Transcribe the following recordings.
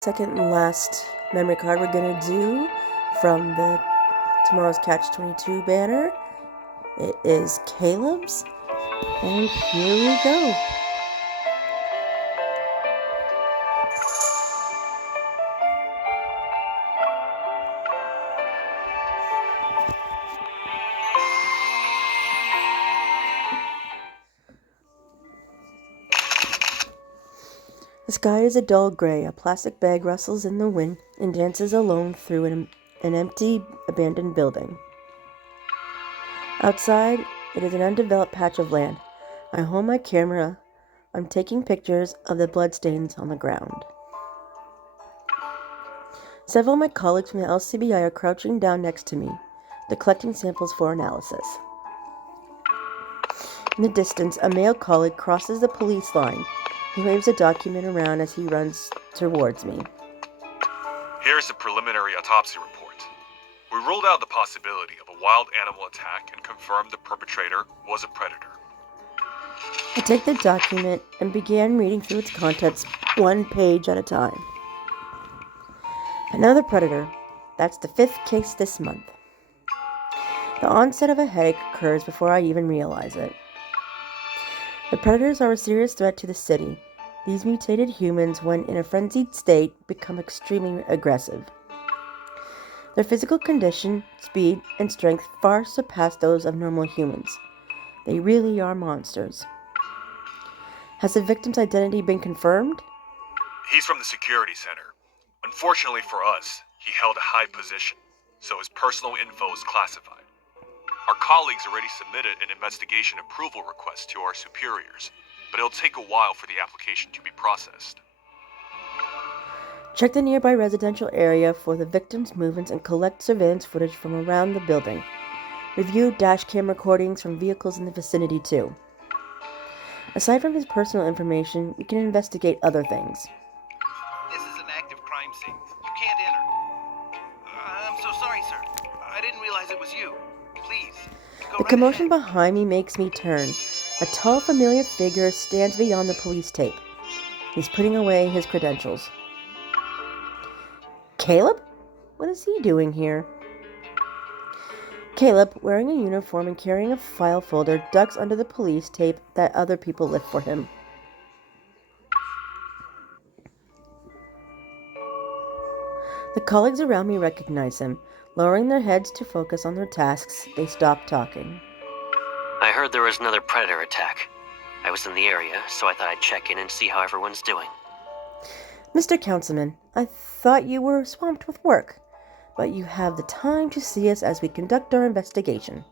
Second and last memory card we're gonna do from the Tomorrow's Catch 22 banner. It is Caleb's, and here we go. The sky is a dull gray. A plastic bag rustles in the wind and dances alone through an empty, abandoned building. Outside, it is an undeveloped patch of land. I hold my camera. I'm taking pictures of the bloodstains on the ground. Several of my colleagues from the LCBI are crouching down next to me. They're collecting samples for analysis. In the distance, a male colleague crosses the police line. He waves a document around as he runs towards me. Here's the preliminary autopsy report. We ruled out the possibility of a wild animal attack and confirmed the perpetrator was a predator. I take the document and began reading through its contents one page at a time. Another predator. That's the 5th case this month. The onset of a headache occurs before I even realize it. The predators are a serious threat to the city. These mutated humans, when in a frenzied state, become extremely aggressive. Their physical condition, speed, and strength far surpass those of normal humans. They really are monsters. Has the victim's identity been confirmed? He's from the security center. Unfortunately for us, he held a high position, so his personal info is classified. Our colleagues already submitted an investigation approval request to our superiors, but it'll take a while for the application to be processed. Check the nearby residential area for the victim's movements and collect surveillance footage from around the building. Review dash cam recordings from vehicles in the vicinity too. Aside from his personal information, we can investigate other things. This is an active crime scene. You can't enter. I'm so sorry, sir. I didn't realize it was you. Please, go The right commotion ahead. behind me makes me turn. A tall, familiar figure stands beyond the police tape. He's putting away his credentials. Caleb? What is he doing here? Caleb, wearing a uniform and carrying a file folder, ducks under the police tape that other people lift for him. The colleagues around me recognize him. Lowering their heads to focus on their tasks, they stop talking. I heard there was another predator attack. I was in the area, so I thought I'd check in and see how everyone's doing. Mr. Councilman, I thought you were swamped with work, but you have the time to see us as we conduct our investigation.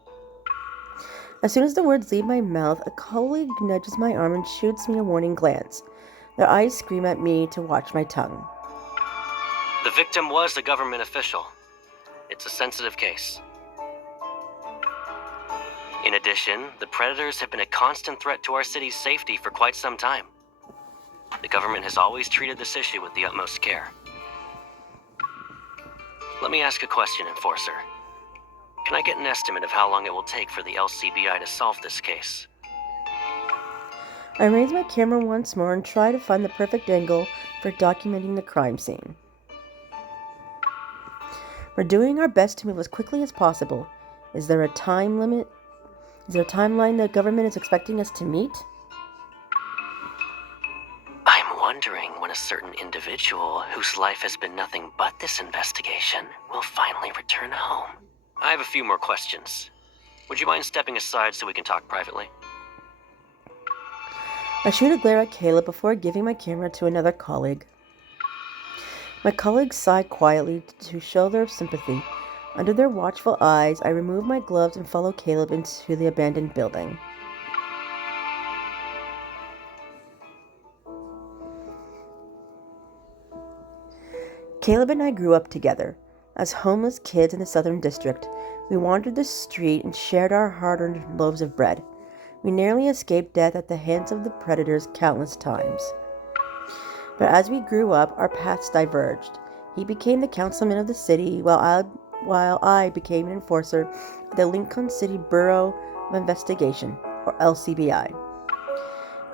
As soon as the words leave my mouth, a colleague nudges my arm and shoots me a warning glance. Their eyes scream at me to watch my tongue. The victim was a government official. It's a sensitive case. In addition, the predators have been a constant threat to our city's safety for quite some time. The government has always treated this issue with the utmost care. Let me ask a question, Enforcer. Can I get an estimate of how long it will take for the LCBI to solve this case? I raise my camera once more and try to find the perfect angle for documenting the crime scene. We're doing our best to move as quickly as possible. Is there a time limit? Is there a timeline the government is expecting us to meet? I'm wondering when a certain individual whose life has been nothing but this investigation will finally return home. I have a few more questions. Would you mind stepping aside so we can talk privately? I shoot a glare at Caleb before giving my camera to another colleague. My colleagues sigh quietly to show their sympathy. Under their watchful eyes, I remove my gloves and follow Caleb into the abandoned building. Caleb and I grew up together. As homeless kids in the Southern District, we wandered the street and shared our hard-earned loaves of bread. We narrowly escaped death at the hands of the predators countless times. But as we grew up, our paths diverged. He became the councilman of the city, while I became an enforcer at the Lincoln City Bureau of Investigation, or LCBI.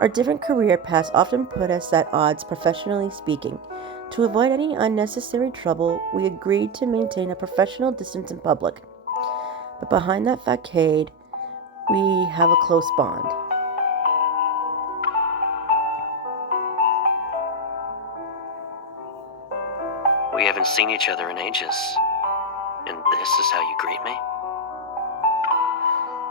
Our different career paths often put us at odds professionally speaking. To avoid any unnecessary trouble, we agreed to maintain a professional distance in public. But behind that facade, we have a close bond. We haven't seen each other in ages. And this is how you greet me?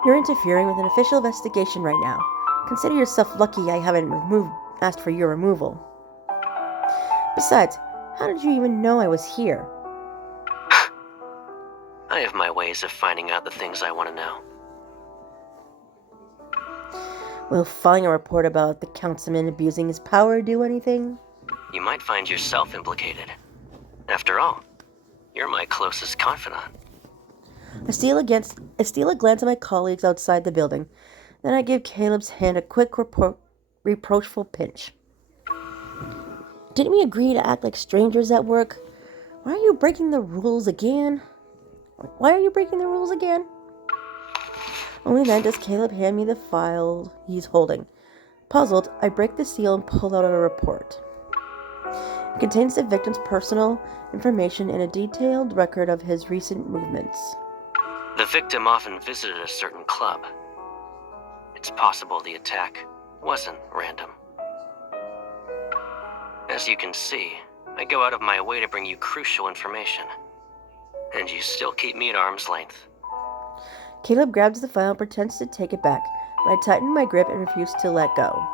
You're interfering with an official investigation right now. Consider yourself lucky I haven't asked for your removal. Besides, how did you even know I was here? I have my ways of finding out the things I want to know. Will filing a report about the councilman abusing his power do anything? You might find yourself implicated. After all, you're my closest confidant. I steal a glance at my colleagues outside the building. Then I give Caleb's hand a quick reproachful pinch. Didn't we agree to act like strangers at work? Why are you breaking the rules again? Only then does Caleb hand me the file he's holding. Puzzled, I break the seal and pull out a report. It contains the victim's personal information and a detailed record of his recent movements. The victim often visited a certain club. It's possible the attack wasn't random. As you can see, I go out of my way to bring you crucial information. And you still keep me at arm's length. Caleb grabs the file and pretends to take it back, but I tighten my grip and refuse to let go.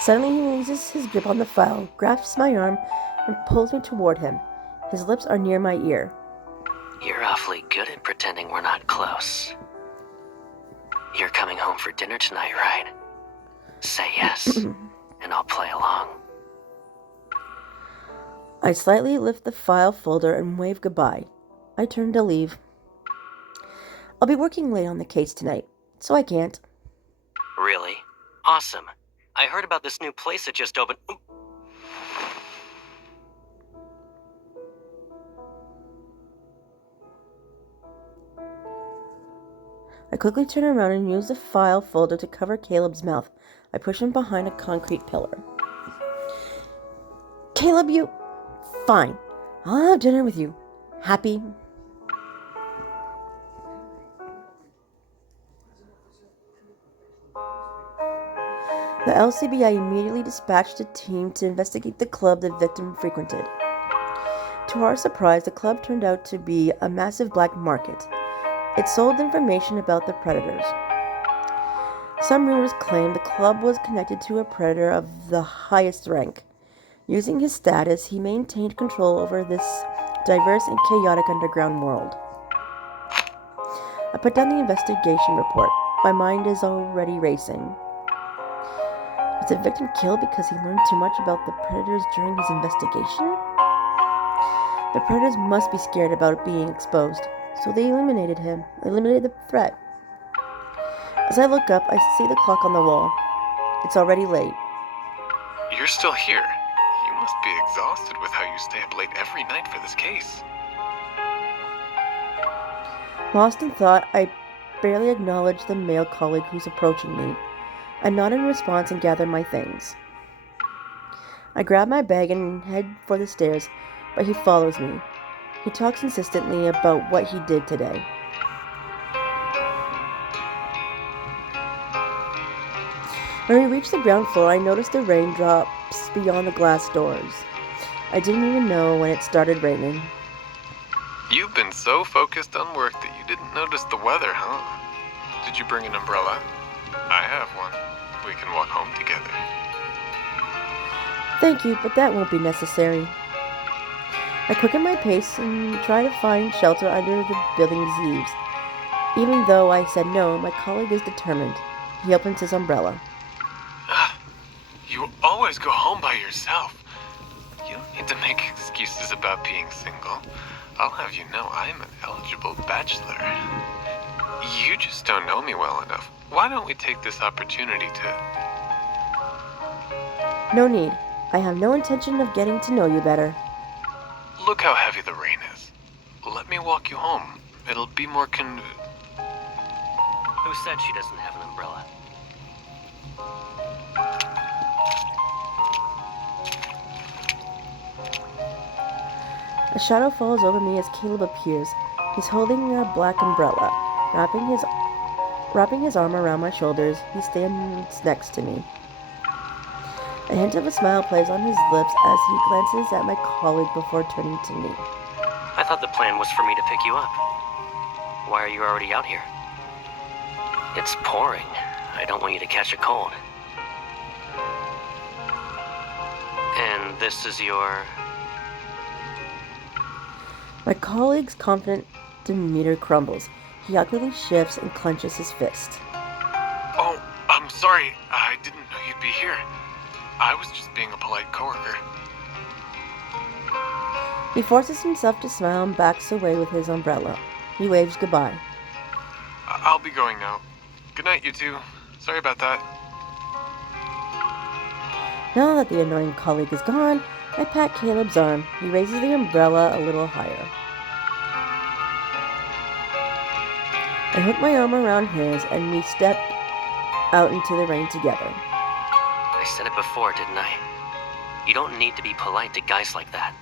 Suddenly he releases his grip on the file, grasps my arm, and pulls me toward him. His lips are near my ear. You're awfully good at pretending we're not close. You're coming home for dinner tonight, right? Say yes, and I'll play along. I slightly lift the file folder and wave goodbye. I turn to leave. I'll be working late on the case tonight, so I can't. Really? Awesome. I heard about this new place that just opened. I quickly turn around and use the file folder to cover Caleb's mouth. I push him behind a concrete pillar. Caleb, you... Fine. I'll have dinner with you. Happy? The LCBI immediately dispatched a team to investigate the club the victim frequented. To our surprise, the club turned out to be a massive black market. It sold information about the predators. Some rumors claim the club was connected to a predator of the highest rank. Using his status, he maintained control over this diverse and chaotic underground world. I put down the investigation report. My mind is already racing. Was the victim killed because he learned too much about the predators during his investigation? The predators must be scared about being exposed, so they eliminated the threat. As I look up, I see the clock on the wall. It's already late. You're still here. You must be exhausted with how you stay up late every night for this case. Lost in thought, I barely acknowledge the male colleague who's approaching me. I nod in response and gather my things. I grab my bag and head for the stairs, but he follows me. He talks insistently about what he did today. When we reach the ground floor, I notice the raindrops beyond the glass doors. I didn't even know when it started raining. You've been so focused on work that you didn't notice the weather, huh? Did you bring an umbrella? I have one. We can walk home together. Thank you, but that won't be necessary. I quicken my pace and try to find shelter under the building's eaves. Even though I said no, my colleague is determined. He opens his umbrella. You always go home by yourself. You don't need to make excuses about being single. I'll have you know I'm an eligible bachelor. You just don't know me well enough. Why don't we take this opportunity to... No need. I have no intention of getting to know you better. Look how heavy the rain is. Let me walk you home. It'll be more Who said she doesn't have an umbrella? A shadow falls over me as Caleb appears. He's holding a black umbrella. Wrapping his arm around my shoulders, he stands next to me. A hint of a smile plays on his lips as he glances at my colleague before turning to me. I thought the plan was for me to pick you up. Why are you already out here? It's pouring. I don't want you to catch a cold. And this is your... My colleague's confident demeanor crumbles. He awkwardly shifts and clenches his fist. Oh, I'm sorry. I didn't know you'd be here. I was just being a polite coworker. He forces himself to smile and backs away with his umbrella. He waves goodbye. I'll be going now. Good night, you two. Sorry about that. Now that the annoying colleague is gone, I pat Caleb's arm. He raises the umbrella a little higher. I hook my arm around his, and we step out into the rain together. I said it before, didn't I? You don't need to be polite to guys like that.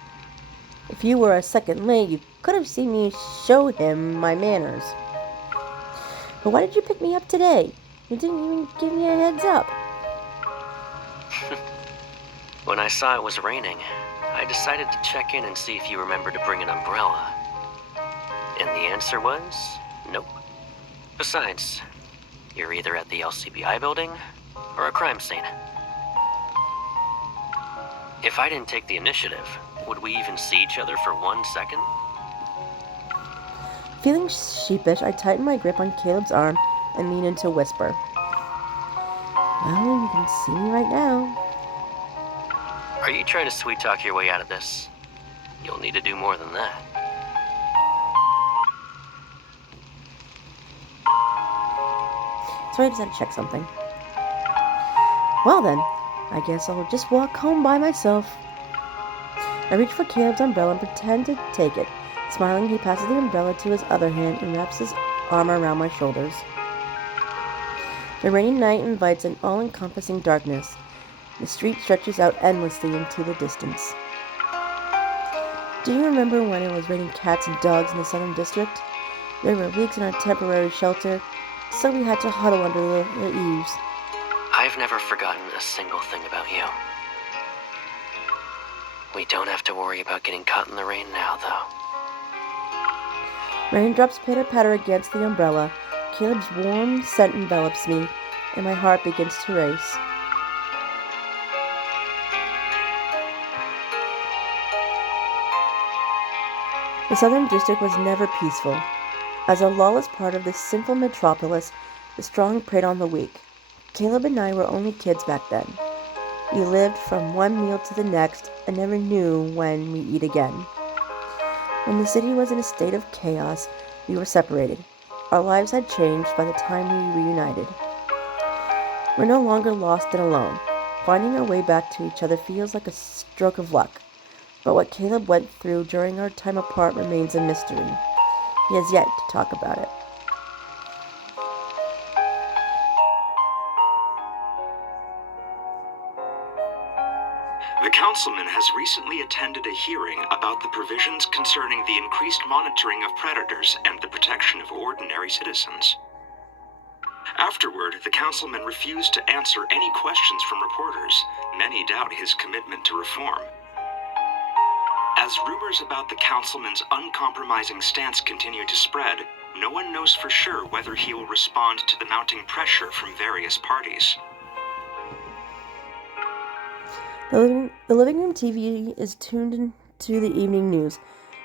If you were a second late, you could have seen me show him my manners. But why did you pick me up today? You didn't even give me a heads up. When I saw it was raining, I decided to check in and see if you remembered to bring an umbrella. And the answer was nope. Besides, you're either at the LCBI building or a crime scene. If I didn't take the initiative, would we even see each other for 1 second? Feeling sheepish, I tighten my grip on Caleb's arm and lean in to whisper. Well, you can see me right now. Are you trying to sweet talk your way out of this? You'll need to do more than that. Sorry, I just had to check something. Well then, I guess I'll just walk home by myself. I reach for Caleb's umbrella and pretend to take it. Smiling, he passes the umbrella to his other hand and wraps his arm around my shoulders. The rainy night invites an all-encompassing darkness. The street stretches out endlessly into the distance. Do you remember when it was raining cats and dogs in the Southern District? There were leaks in our temporary shelter, so we had to huddle under the eaves. I've never forgotten a single thing about you. We don't have to worry about getting caught in the rain now, though. Raindrops pitter-patter against the umbrella. Caleb's warm scent envelops me, and my heart begins to race. The Southern District was never peaceful. As a lawless part of this sinful metropolis, the strong preyed on the weak. Caleb and I were only kids back then. We lived from one meal to the next and never knew when we'd eat again. When the city was in a state of chaos, we were separated. Our lives had changed by the time we reunited. We're no longer lost and alone. Finding our way back to each other feels like a stroke of luck. But what Caleb went through during our time apart remains a mystery. He has yet to talk about it. The councilman has recently attended a hearing about the provisions concerning the increased monitoring of predators and the protection of ordinary citizens. Afterward, the councilman refused to answer any questions from reporters. Many doubt his commitment to reform. As rumors about the councilman's uncompromising stance continue to spread, no one knows for sure whether he will respond to the mounting pressure from various parties. The living room TV is tuned into the evening news.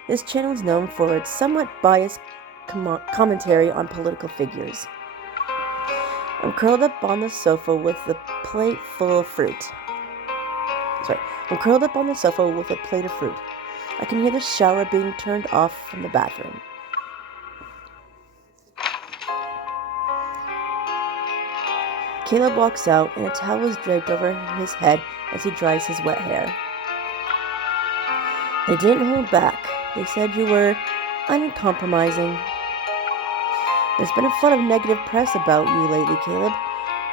This channel is known for its somewhat biased commentary on political figures. I'm curled up on the sofa with a plate full of fruit. I'm curled up on the sofa with a plate of fruit. I can hear the shower being turned off from the bathroom. Caleb walks out, and a towel is draped over his head as he dries his wet hair. They didn't hold back. They said you were uncompromising. There's been a flood of negative press about you lately, Caleb.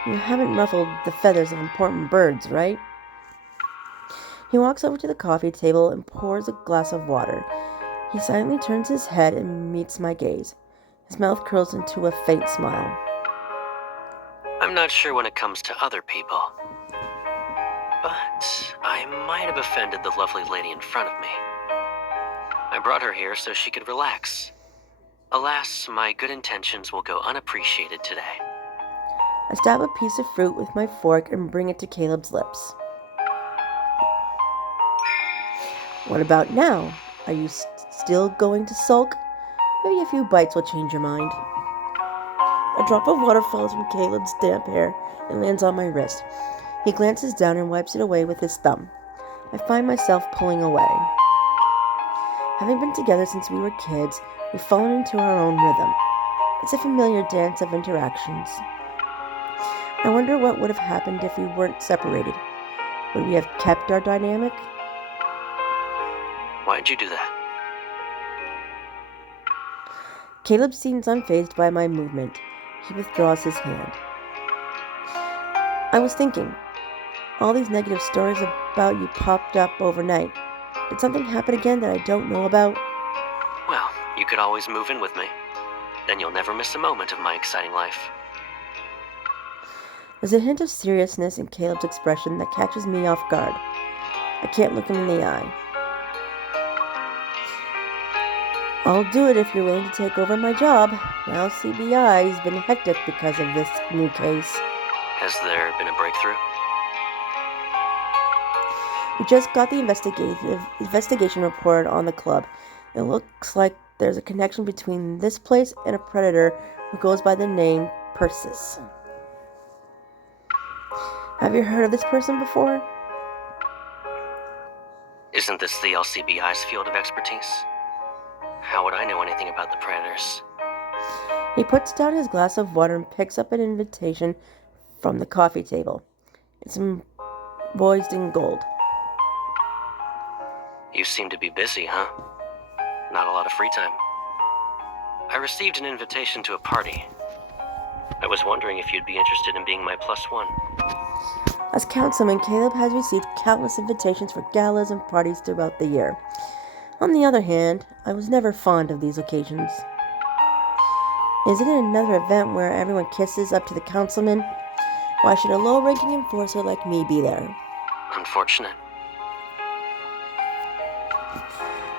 You haven't ruffled the feathers of important birds, right? He walks over to the coffee table and pours a glass of water. He silently turns his head and meets my gaze. His mouth curls into a faint smile. I'm not sure when it comes to other people, but I might have offended the lovely lady in front of me. I brought her here so she could relax. Alas, my good intentions will go unappreciated today. I stab a piece of fruit with my fork and bring it to Caleb's lips. What about now? Are you still going to sulk? Maybe a few bites will change your mind. A drop of water falls from Caleb's damp hair and lands on my wrist. He glances down and wipes it away with his thumb. I find myself pulling away. Having been together since we were kids, we've fallen into our own rhythm. It's a familiar dance of interactions. I wonder what would have happened if we weren't separated. Would we have kept our dynamic? Why'd you do that? Caleb seems unfazed by my movement. He withdraws his hand. I was thinking, all these negative stories about you popped up overnight. Did something happen again that I don't know about? Well, you could always move in with me. Then you'll never miss a moment of my exciting life. There's a hint of seriousness in Caleb's expression that catches me off guard. I can't look him in the eye. I'll do it if you're willing to take over my job. Now CBI's been hectic because of this new case. Has there been a breakthrough? We just got the investigation report on the club. It looks like there's a connection between this place and a predator who goes by the name Persis. Have you heard of this person before? Isn't this the LCBI's field of expertise? How would I know anything about the predators? He puts down his glass of water and picks up an invitation from the coffee table. It's embroidered in gold. You seem to be busy, huh? Not a lot of free time. I received an invitation to a party. I was wondering if you'd be interested in being my +1. As councilman, Caleb has received countless invitations for galas and parties throughout the year. On the other hand, I was never fond of these occasions. Isn't it another event where everyone kisses up to the councilman? Why should a low-ranking enforcer like me be there? Unfortunate.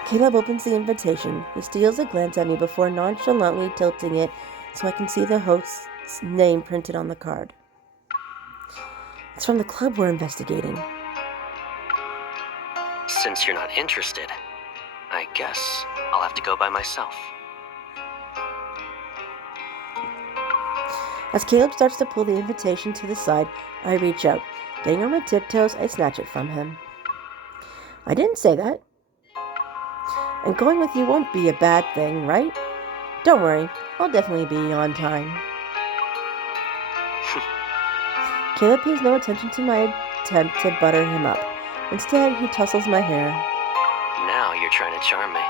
Caleb opens the invitation. He steals a glance at me before nonchalantly tilting it so I can see the host's name printed on the card. It's from the club we're investigating. Since you're not interested, I guess I'll have to go by myself. As Caleb starts to pull the invitation to the side, I reach out. Getting on my tiptoes, I snatch it from him. I didn't say that. And going with you won't be a bad thing, right? Don't worry, I'll definitely be on time. Caleb pays no attention to my attempt to butter him up. Instead, he tussles my hair. Now you're trying to charm me.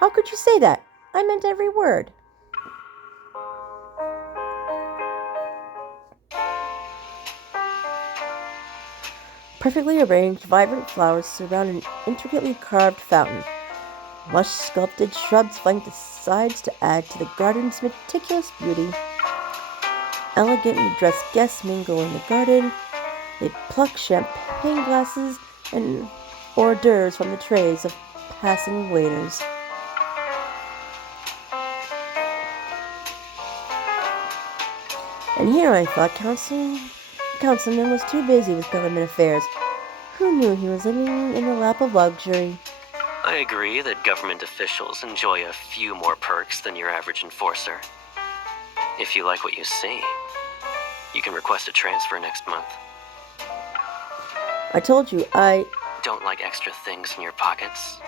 How could you say that? I meant every word. Perfectly arranged, vibrant flowers surround an intricately carved fountain. Lush sculpted shrubs flank the sides to add to the garden's meticulous beauty. Elegantly dressed guests mingle in the garden. They pluck champagne glasses and hors d'oeuvres from the trays of passing waiters. And here I thought Councilman was too busy with government affairs. Who knew he was living in the lap of luxury? I agree that government officials enjoy a few more perks than your average enforcer. If you like what you see, you can request a transfer next month. I told you, Don't like extra things in your pockets?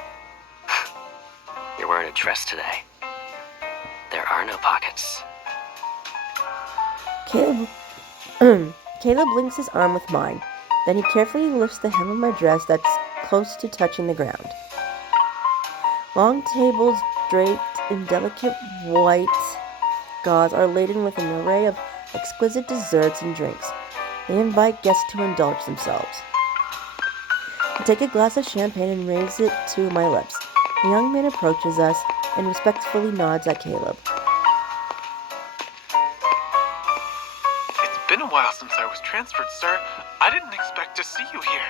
You're wearing a dress today. They're There are no pockets. Caleb, Caleb links his arm with mine. Then he carefully lifts the hem of my dress that's close to touching the ground. Long tables draped in delicate white gauze are laden with an array of exquisite desserts and drinks. They invite guests to indulge themselves. I take a glass of champagne and raise it to my lips. A young man approaches us and respectfully nods at Caleb. It's been a while since I was transferred, sir. I didn't expect to see you here.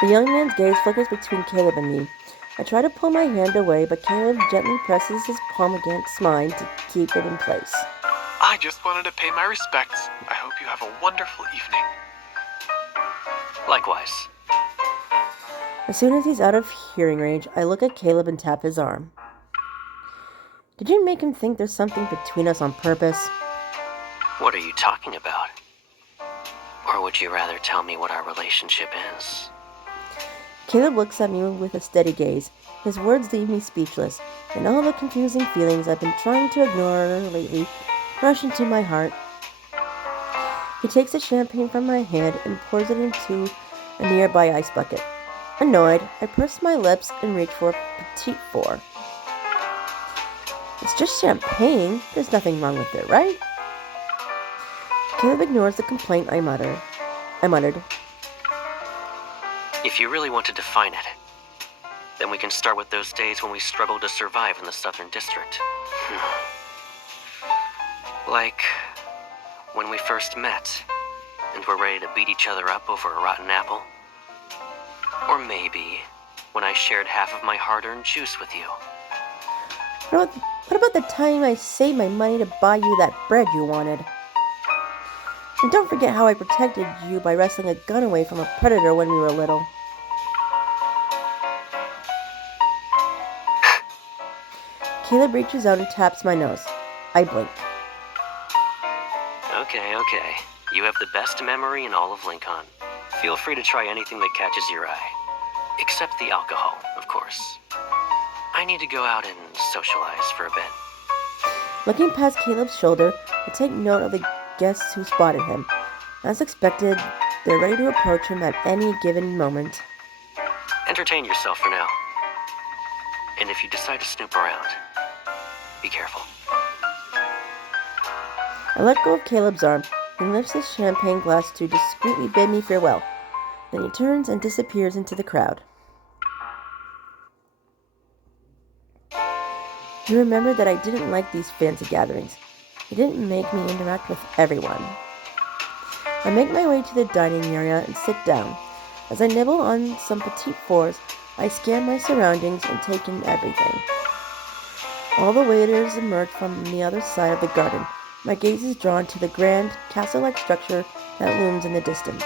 The young man's gaze flickers between Caleb and me. I try to pull my hand away, but Caleb gently presses his palm against mine to keep it in place. I just wanted to pay my respects. I hope you have a wonderful evening. Likewise. As soon as he's out of hearing range, I look at Caleb and tap his arm. Did you make him think there's something between us on purpose? What are you talking about? Or would you rather tell me what our relationship is? Caleb looks at me with a steady gaze. His words leave me speechless, and all the confusing feelings I've been trying to ignore lately rush into my heart. He takes the champagne from my hand and pours it into a nearby ice bucket. Annoyed, I purse my lips and reach for a petite four. It's just champagne. There's nothing wrong with it, right? Caleb ignores the complaint I muttered. If you really want to define it, then we can start with those days when we struggled to survive in the Southern District. Like when we first met and were ready to beat each other up over a rotten apple. Or maybe when I shared half of my hard-earned juice with you. What about the time I saved my money to buy you that bread you wanted? And don't forget how I protected you by wresting a gun away from a predator when we were little. Caleb reaches out and taps my nose. I blink. Okay. You have the best memory in all of Lincoln. Feel free to try anything that catches your eye. Except the alcohol, of course. I need to go out and socialize for a bit. Looking past Caleb's shoulder, I take note of the guests who spotted him. As expected, they're ready to approach him at any given moment. Entertain yourself for now. And if you decide to snoop around, be careful. I let go of Caleb's arm and lifts his champagne glass to discreetly bid me farewell. Then he turns and disappears into the crowd. You remember that I didn't like these fancy gatherings. It didn't make me interact with everyone. I make my way to the dining area and sit down. As I nibble on some petite fours, I scan my surroundings and take in everything. All the waiters emerge from the other side of the garden. My gaze is drawn to the grand, castle-like structure that looms in the distance.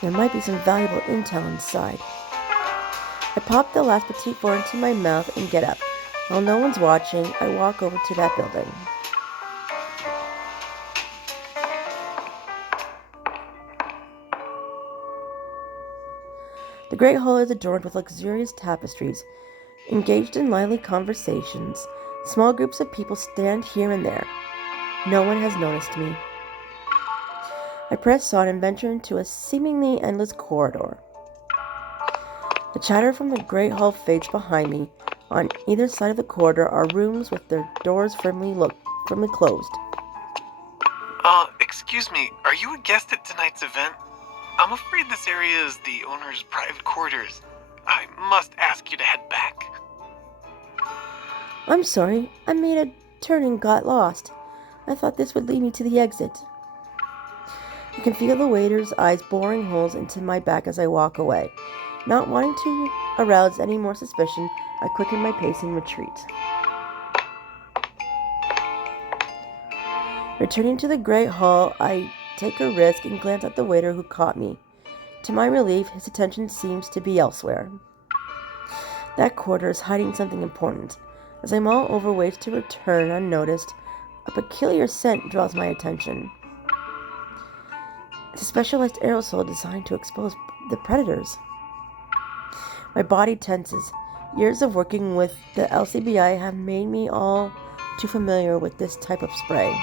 There might be some valuable intel inside. I pop the last petite four into my mouth and get up. While no one's watching, I walk over to that building. The Great Hall is adorned with luxurious tapestries. Engaged in lively conversations, small groups of people stand here and there. No one has noticed me. I press on and venture into a seemingly endless corridor. The chatter from the Great Hall fades behind me. On either side of the corridor are rooms with their doors firmly closed. Excuse me, are you a guest at tonight's event? I'm afraid this area is the owner's private quarters. I must ask you to head back. I'm sorry, I made a turn and got lost. I thought this would lead me to the exit. I can feel the waiter's eyes boring holes into my back as I walk away. Not wanting to arouse any more suspicion, I quicken my pace and retreat. Returning to the Great Hall, I take a risk and glance at the waiter who caught me. To my relief, his attention seems to be elsewhere. That quarter is hiding something important. As I mull over ways to return unnoticed, a peculiar scent draws my attention. It's a specialized aerosol designed to expose the predators. My body tenses. Years of working with the LCBI have made me all too familiar with this type of spray.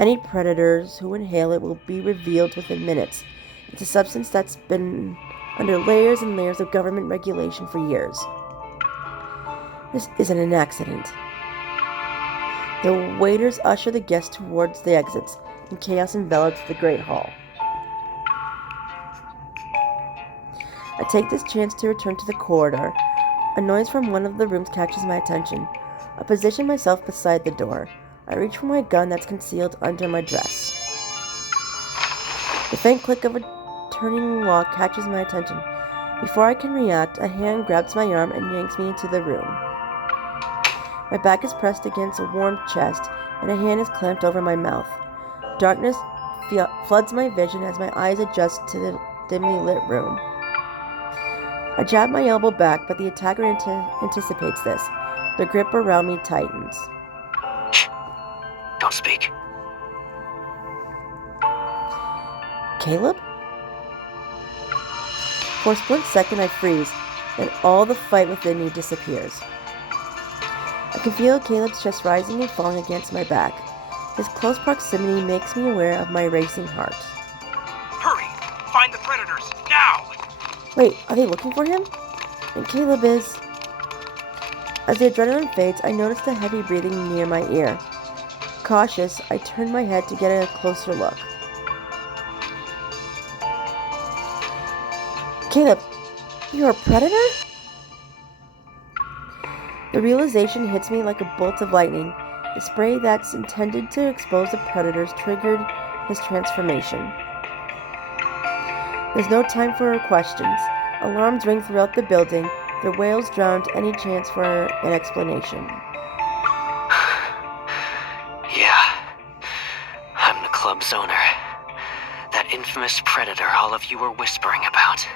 Any predators who inhale it will be revealed within minutes. It's a substance that's been under layers and layers of government regulation for years. This isn't an accident. The waiters usher the guests towards the exits, and chaos envelops the great hall. I take this chance to return to the corridor. A noise from one of the rooms catches my attention. I position myself beside the door. I reach for my gun that's concealed under my dress. The faint click of a turning lock catches my attention. Before I can react, a hand grabs my arm and yanks me into the room. My back is pressed against a warm chest, and a hand is clamped over my mouth. Darkness floods my vision as my eyes adjust to the dimly lit room. I jab my elbow back, but the attacker anticipates this. The grip around me tightens. Shh. Don't speak. Caleb? For a split second I freeze, then all the fight within me disappears. I can feel Caleb's chest rising and falling against my back. His close proximity makes me aware of my racing heart. Hurry! Find the predators, now! Wait, are they looking for him? And Caleb is... As the adrenaline fades, I notice the heavy breathing near my ear. Cautious, I turn my head to get a closer look. Caleb, you're a predator? The realization hits me like a bolt of lightning. The spray that's intended to expose the predators triggered his transformation. There's no time for questions. Alarms ring throughout the building. Their wails drowned any chance for an explanation. Yeah, I'm the club's owner. That infamous predator all of you were whispering about.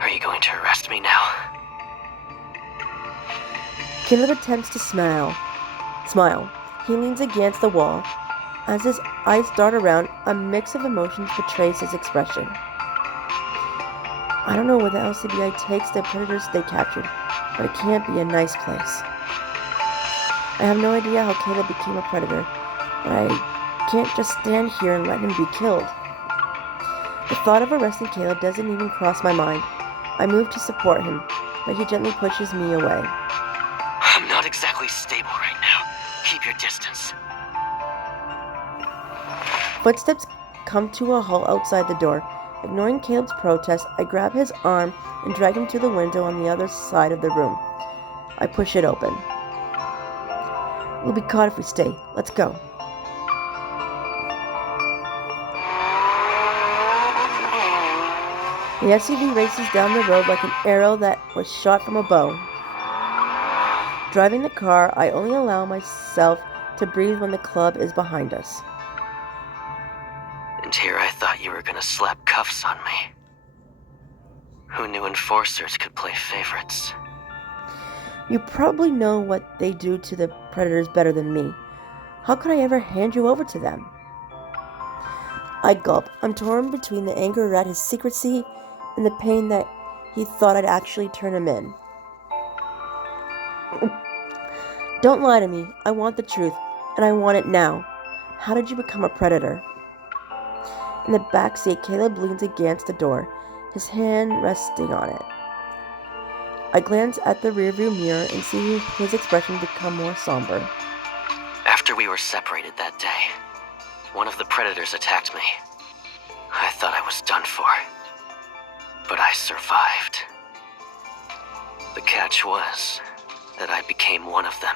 Are you going to arrest me now? Caleb attempts to smile. He leans against the wall. As his eyes dart around, a mix of emotions betrays his expression. I don't know where the LCBI takes the predators they captured, but it can't be a nice place. I have no idea how Caleb became a predator, but I can't just stand here and let him be killed. The thought of arresting Caleb doesn't even cross my mind. I move to support him, but he gently pushes me away. I'm not exactly stable right now. Keep your distance. Footsteps come to a halt outside the door. Ignoring Caleb's protest, I grab his arm and drag him to the window on the other side of the room. I push it open. We'll be caught if we stay. Let's go. The SUV races down the road like an arrow that was shot from a bow. Driving the car, I only allow myself to breathe when the club is behind us. And here I thought you were gonna slap cuffs on me. Who knew enforcers could play favorites? You probably know what they do to the predators better than me. How could I ever hand you over to them? I gulp. I'm torn between the anger at his secrecy and the pain that he thought I'd actually turn him in. Don't lie to me. I want the truth, and I want it now. How did you become a predator? In the back seat, Caleb leans against the door, his hand resting on it. I glance at the rearview mirror and see his expression become more somber. After we were separated that day, one of the predators attacked me. I thought I was done for. But I survived. The catch was that I became one of them.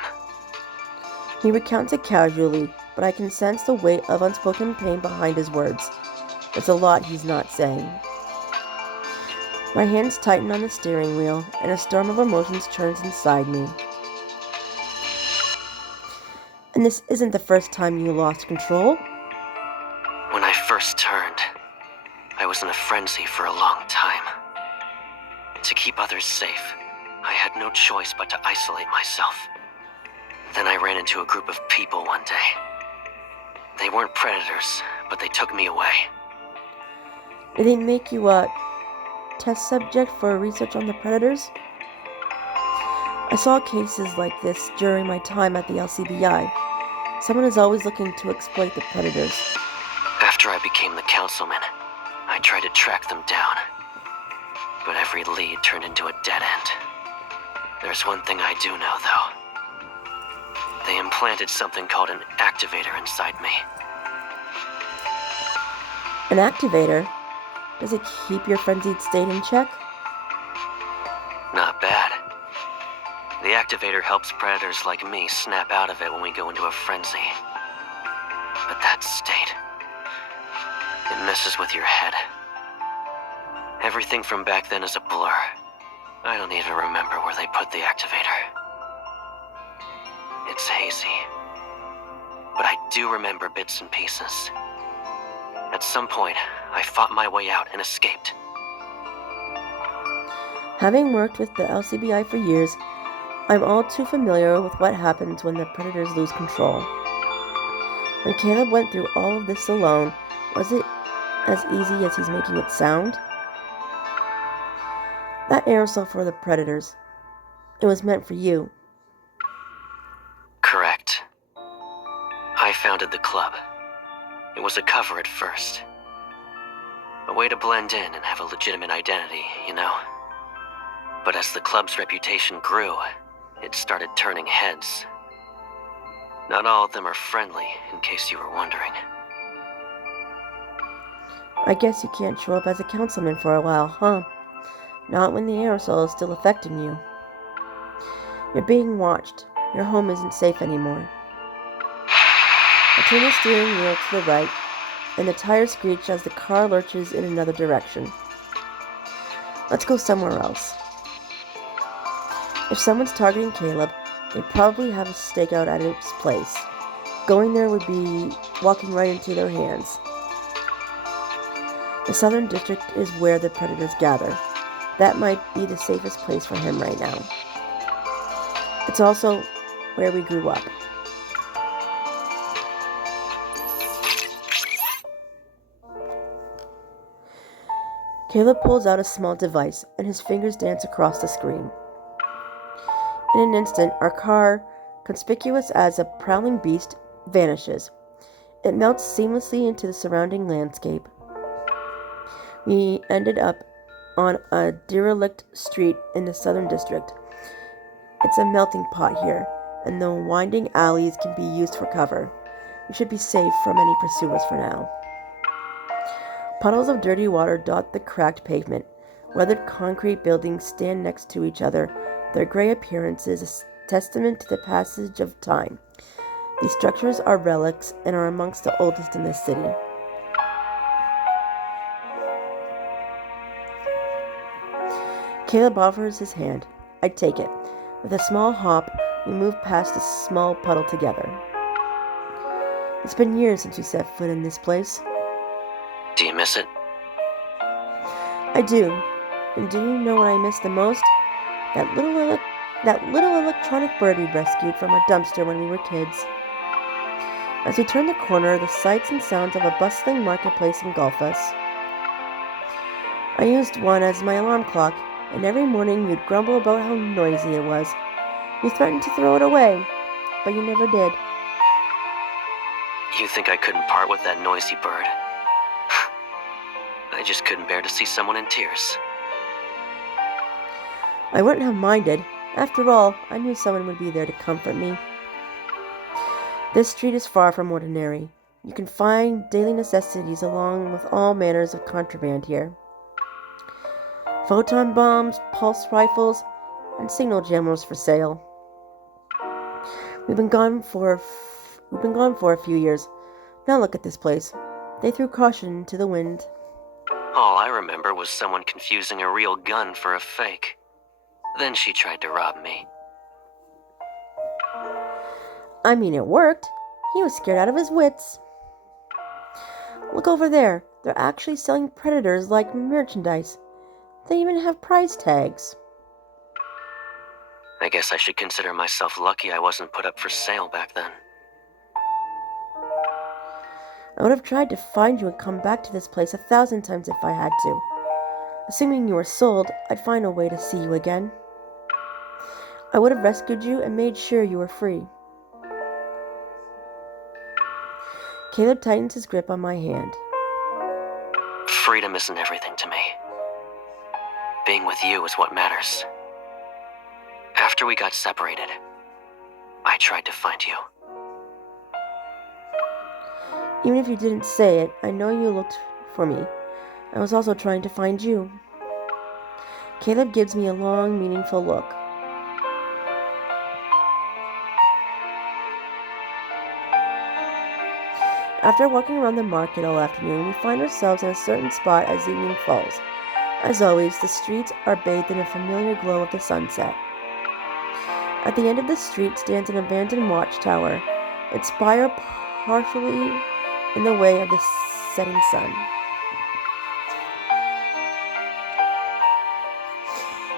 He recounts it casually, but I can sense the weight of unspoken pain behind his words. There's a lot he's not saying. My hands tighten on the steering wheel, and a storm of emotions churns inside me. And this isn't the first time you lost control. When I first turned, I was in a frenzy for a long time. To keep others safe, I had no choice but to isolate myself. Then I ran into a group of people one day. They weren't predators, but they took me away. Did they make you, test subject for research on the predators? I saw cases like this during my time at the LCBI. Someone is always looking to exploit the predators. After I became the councilman, I tried to track them down. But every lead turned into a dead end. There's one thing I do know, though. They implanted something called an activator inside me. An activator? Does it keep your frenzied state in check? Not bad. The activator helps predators like me snap out of it when we go into a frenzy. But that state, it messes with your head. Everything from back then is a blur. I don't even remember where they put the activator. It's hazy. But I do remember bits and pieces. At some point, I fought my way out and escaped. Having worked with the LCBI for years, I'm all too familiar with what happens when the predators lose control. When Caleb went through all of this alone, was it as easy as he's making it sound? That aerosol for the predators, it was meant for you. Correct. I founded the club. It was a cover at first. A way to blend in and have a legitimate identity, you know? But as the club's reputation grew, it started turning heads. Not all of them are friendly, in case you were wondering. I guess you can't show up as a councilman for a while, huh? Not when the aerosol is still affecting you. You're being watched. Your home isn't safe anymore. I turn the steering wheel to the right, and the tires screech as the car lurches in another direction. Let's go somewhere else. If someone's targeting Caleb, they probably have a stakeout at his place. Going there would be walking right into their hands. The Southern District is where the predators gather. That might be the safest place for him right now. It's also where we grew up. Caleb pulls out a small device, and his fingers dance across the screen. In an instant, our car, conspicuous as a prowling beast, vanishes. It melts seamlessly into the surrounding landscape. We ended up on a derelict street in the Southern District. It's a melting pot here, and the winding alleys can be used for cover. We should be safe from any pursuers for now. Puddles of dirty water dot the cracked pavement. Weathered concrete buildings stand next to each other. Their gray appearance is a testament to the passage of time. These structures are relics and are amongst the oldest in this city. Caleb offers his hand. I take it. With a small hop, we move past the small puddle together. It's been years since we set foot in this place. Do you miss it? I do. And do you know what I miss the most? That little electronic bird we rescued from a dumpster when we were kids. As we turn the corner, the sights and sounds of a bustling marketplace engulf us. I used one as my alarm clock, and every morning you'd grumble about how noisy it was. You threatened to throw it away, but you never did. You think I couldn't part with that noisy bird? I just couldn't bear to see someone in tears. I wouldn't have minded. After all, I knew someone would be there to comfort me. This street is far from ordinary. You can find daily necessities along with all manners of contraband here. Photon bombs, pulse rifles, and signal jammers for sale. We've been gone for a few years. Now look at this place. They threw caution to the wind. All I remember was someone confusing a real gun for a fake. Then she tried to rob me. I mean, it worked. He was scared out of his wits. Look over there. They're actually selling predators like merchandise. They even have price tags. I guess I should consider myself lucky I wasn't put up for sale back then. I would have tried to find you and come back to this place 1,000 times if I had to. Assuming you were sold, I'd find a way to see you again. I would have rescued you and made sure you were free. Caleb tightens his grip on my hand. Freedom isn't everything to me. Being with you is what matters. After we got separated, I tried to find you. Even if you didn't say it, I know you looked for me. I was also trying to find you. Caleb gives me a long, meaningful look. After walking around the market all afternoon, we find ourselves in a certain spot as evening falls. As always, the streets are bathed in a familiar glow of the sunset. At the end of the street stands an abandoned watchtower, its spire partially in the way of the setting sun.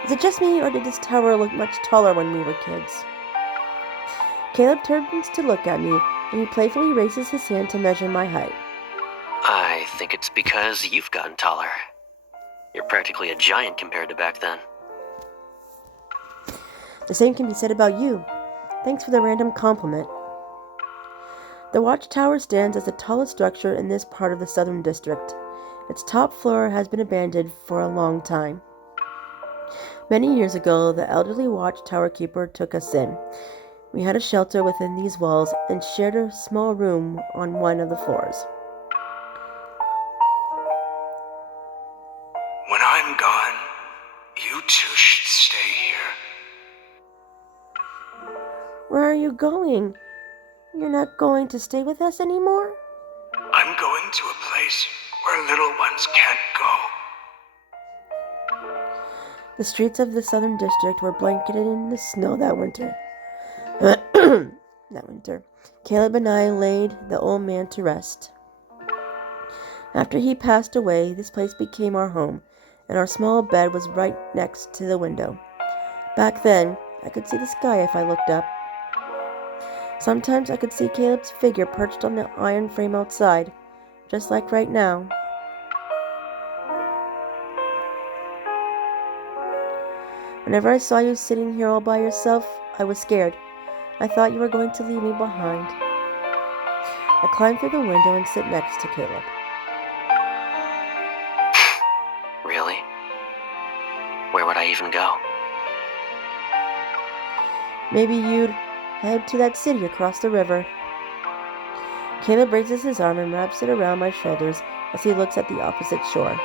Is it just me, or did this tower look much taller when we were kids? Caleb turns to look at me, and he playfully raises his hand to measure my height. I think it's because you've gotten taller. You're practically a giant compared to back then. The same can be said about you. Thanks for the random compliment. The watchtower stands as the tallest structure in this part of the Southern District. Its top floor has been abandoned for a long time. Many years ago, the elderly watchtower keeper took us in. We had a shelter within these walls and shared a small room on one of the floors. When I'm gone, you two should stay here. Where are you going? You're not going to stay with us anymore? I'm going to a place where little ones can't go. The streets of the Southern District were blanketed in the snow that winter. Caleb and I laid the old man to rest. After he passed away, this place became our home, and our small bed was right next to the window. Back then, I could see the sky if I looked up. Sometimes I could see Caleb's figure perched on the iron frame outside, just like right now. Whenever I saw you sitting here all by yourself, I was scared. I thought you were going to leave me behind. I climbed through the window and sit next to Caleb. Really? Where would I even go? Maybe you'd head to that city across the river. Caleb raises his arm and wraps it around my shoulders as he looks at the opposite shore.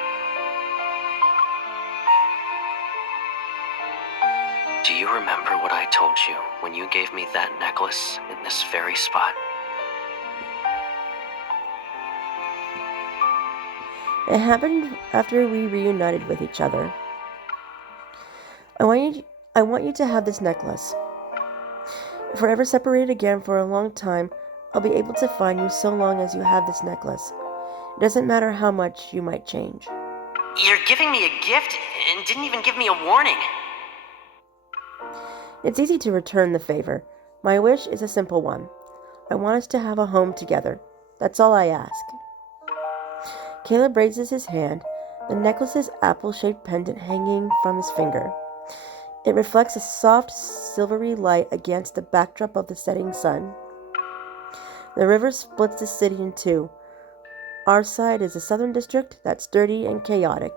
Do you remember what I told you when you gave me that necklace in this very spot? It happened after we reunited with each other. I want you to have this necklace. If we're ever separated again for a long time, I'll be able to find you so long as you have this necklace. It doesn't matter how much you might change. You're giving me a gift and didn't even give me a warning. It's easy to return the favor. My wish is a simple one. I want us to have a home together. That's all I ask. Caleb raises his hand, the necklace's apple-shaped pendant hanging from his finger. It reflects a soft, silvery light against the backdrop of the setting sun. The river splits the city in two. Our side is the Southern District that's dirty and chaotic.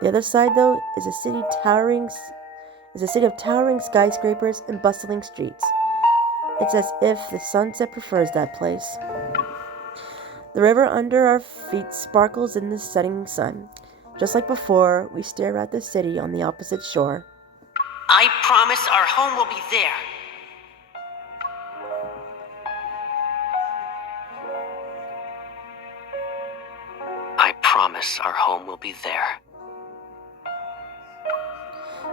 The other side, though, is a city of towering skyscrapers and bustling streets. It's as if the sunset prefers that place. The river under our feet sparkles in the setting sun. Just like before, we stare at the city on the opposite shore. I promise our home will be there. I promise our home will be there.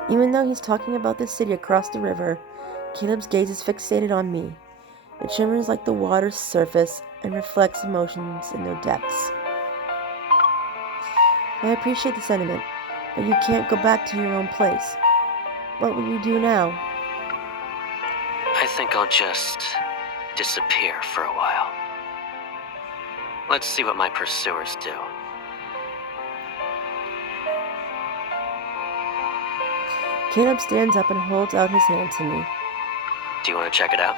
Even though he's talking about the city across the river, Caleb's gaze is fixated on me. It shimmers like the water's surface and reflects emotions in their depths. I appreciate the sentiment, but you can't go back to your own place. What will you do now? I think I'll just disappear for a while. Let's see what my pursuers do. Caleb stands up and holds out his hand to me. Do you want to check it out?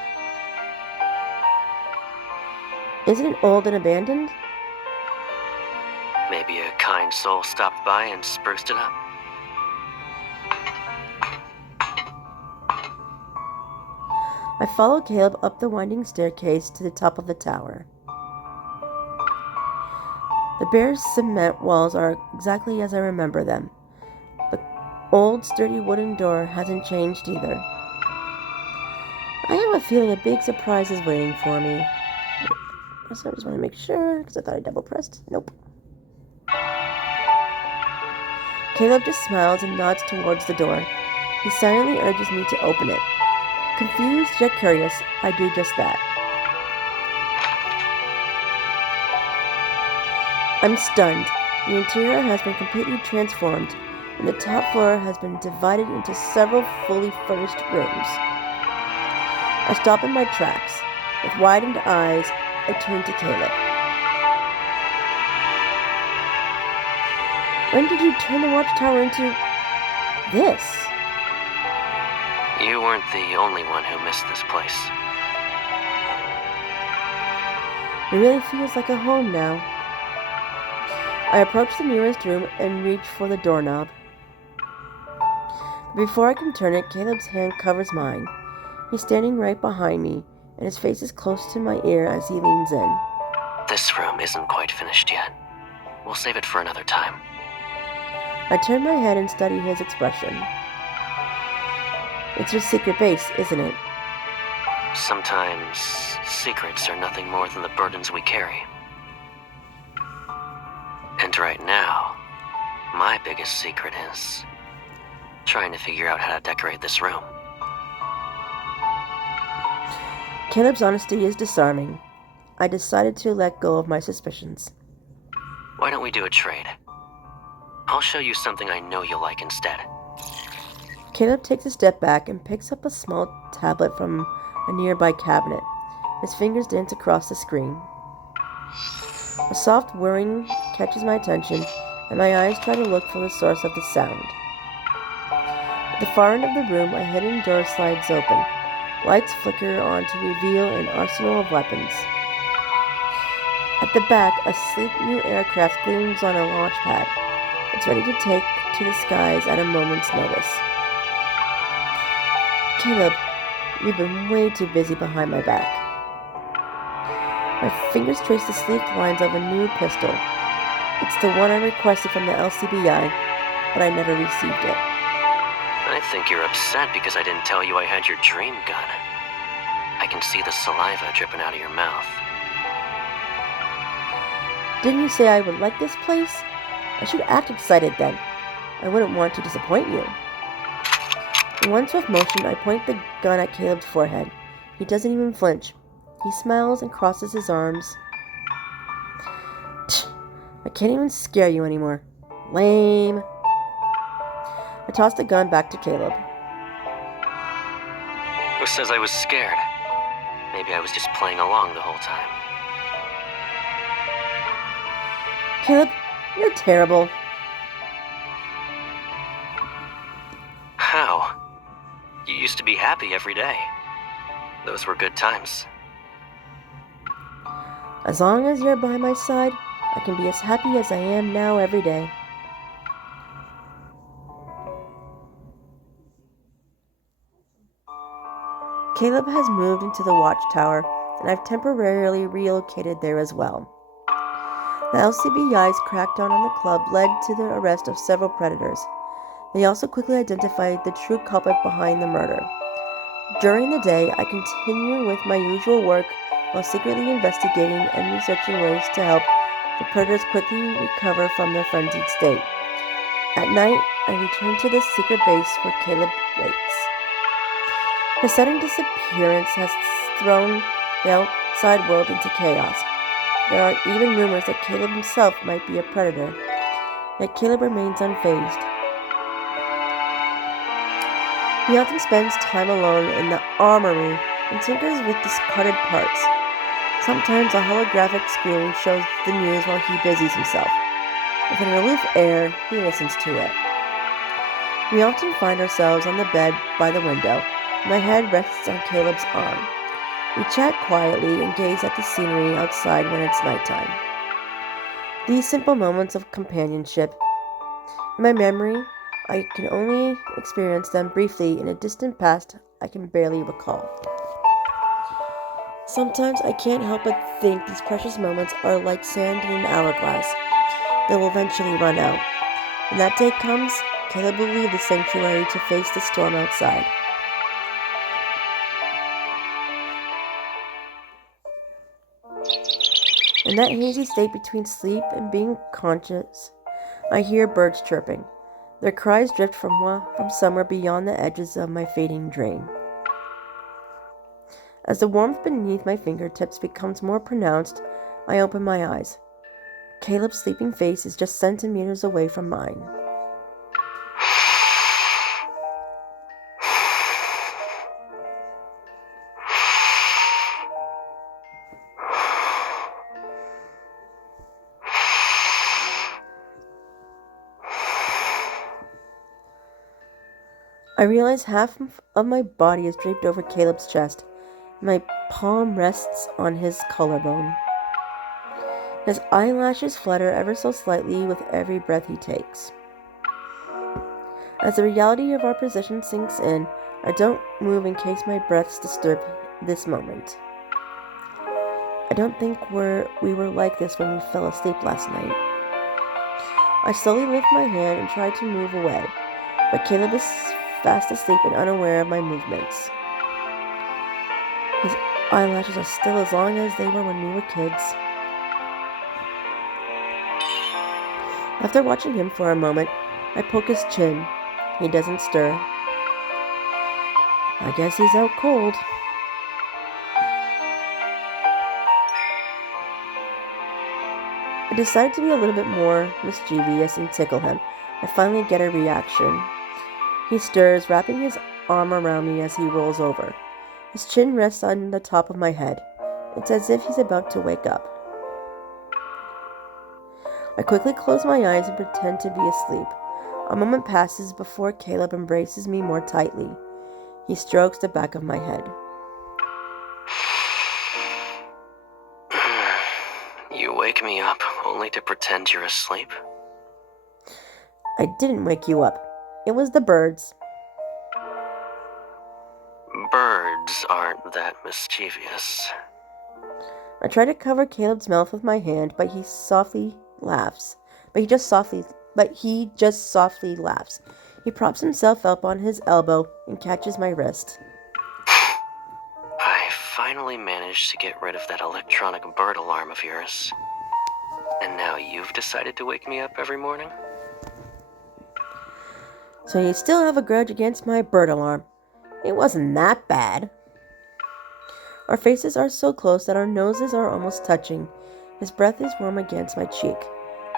Isn't it old and abandoned? Maybe a kind soul stopped by and spruced it up. I follow Caleb up the winding staircase to the top of the tower. The bare cement walls are exactly as I remember them. The old, sturdy wooden door hasn't changed either. I have a feeling a big surprise is waiting for me. So I just want to make sure, because I thought I double pressed. Nope. Caleb just smiles and nods towards the door. He silently urges me to open it. Confused yet curious, I do just that. I'm stunned. The interior has been completely transformed, and the top floor has been divided into several fully furnished rooms. I stop in my tracks. With widened eyes, I turn to Caleb. When did you turn the watchtower into this? You weren't the only one who missed this place. It really feels like a home now. I approach the nearest room and reach for the doorknob. Before I can turn it, Caleb's hand covers mine. He's standing right behind me, and his face is close to my ear as he leans in. This room isn't quite finished yet. We'll save it for another time. I turn my head and study his expression. It's your secret base, isn't it? Sometimes secrets are nothing more than the burdens we carry. And right now, my biggest secret is trying to figure out how to decorate this room. Caleb's honesty is disarming. I decided to let go of my suspicions. Why don't we do a trade? I'll show you something I know you'll like instead. Caleb takes a step back and picks up a small tablet from a nearby cabinet. His fingers dance across the screen. A soft whirring catches my attention, and my eyes try to look for the source of the sound. At the far end of the room, a hidden door slides open. Lights flicker on to reveal an arsenal of weapons. At the back, a sleek new aircraft gleams on a launch pad. It's ready to take to the skies at a moment's notice. Caleb, you've been way too busy behind my back. My fingers trace the sleek lines of a new pistol. It's the one I requested from the LCBI, but I never received it. I think you're upset because I didn't tell you I had your dream gun. I can see the saliva dripping out of your mouth. Didn't you say I would like this place? I should act excited then. I wouldn't want to disappoint you. In one swift motion, I point the gun at Caleb's forehead. He doesn't even flinch. He smiles and crosses his arms. I can't even scare you anymore. Lame. I toss the gun back to Caleb. Who says I was scared? Maybe I was just playing along the whole time. Caleb, you're terrible. How? You used to be happy every day. Those were good times. As long as you're by my side, I can be as happy as I am now every day. Caleb has moved into the watchtower, and I've temporarily relocated there as well. The LCBI's crackdown on the club led to the arrest of several predators. They also quickly identified the true culprit behind the murder. During the day, I continue with my usual work while secretly investigating and researching ways to help the predators quickly recover from their frenzied state. At night, I return to the secret base where Caleb waits. His sudden disappearance has thrown the outside world into chaos. There are even rumors that Caleb himself might be a predator, yet Caleb remains unfazed. He often spends time alone in the armory and tinkers with discarded parts. Sometimes a holographic screen shows the news while he busies himself. With an aloof air, he listens to it. We often find ourselves on the bed by the window. My head rests on Caleb's arm. We chat quietly and gaze at the scenery outside when it's nighttime. These simple moments of companionship, in my memory, I can only experience them briefly in a distant past I can barely recall. Sometimes I can't help but think these precious moments are like sand in an hourglass. They will eventually run out. When that day comes, Caleb will leave the sanctuary to face the storm outside. In that hazy state between sleep and being conscious, I hear birds chirping. Their cries drift from somewhere beyond the edges of my fading dream. As the warmth beneath my fingertips becomes more pronounced, I open my eyes. Caleb's sleeping face is just centimeters away from mine. I realize half of my body is draped over Caleb's chest. My palm rests on his collarbone. His eyelashes flutter ever so slightly with every breath he takes. As the reality of our position sinks in, I don't move in case my breaths disturb this moment. I don't think we were like this when we fell asleep last night. I slowly lift my hand and try to move away, but Caleb is fast asleep and unaware of my movements. His eyelashes are still as long as they were when we were kids. After watching him for a moment, I poke his chin. He doesn't stir. I guess he's out cold. I decide to be a little bit more mischievous and tickle him. I finally get a reaction. He stirs, wrapping his arm around me as he rolls over. His chin rests on the top of my head. It's as if he's about to wake up. I quickly close my eyes and pretend to be asleep. A moment passes before Caleb embraces me more tightly. He strokes the back of my head. You wake me up only to pretend you're asleep? I didn't wake you up. It was the birds. Birds aren't that mischievous. I try to cover Caleb's mouth with my hand, but he just softly laughs. He props himself up on his elbow and catches my wrist. I finally managed to get rid of that electronic bird alarm of yours. And now you've decided to wake me up every morning? So you still have a grudge against my bird alarm. It wasn't that bad. Our faces are so close that our noses are almost touching. His breath is warm against my cheek,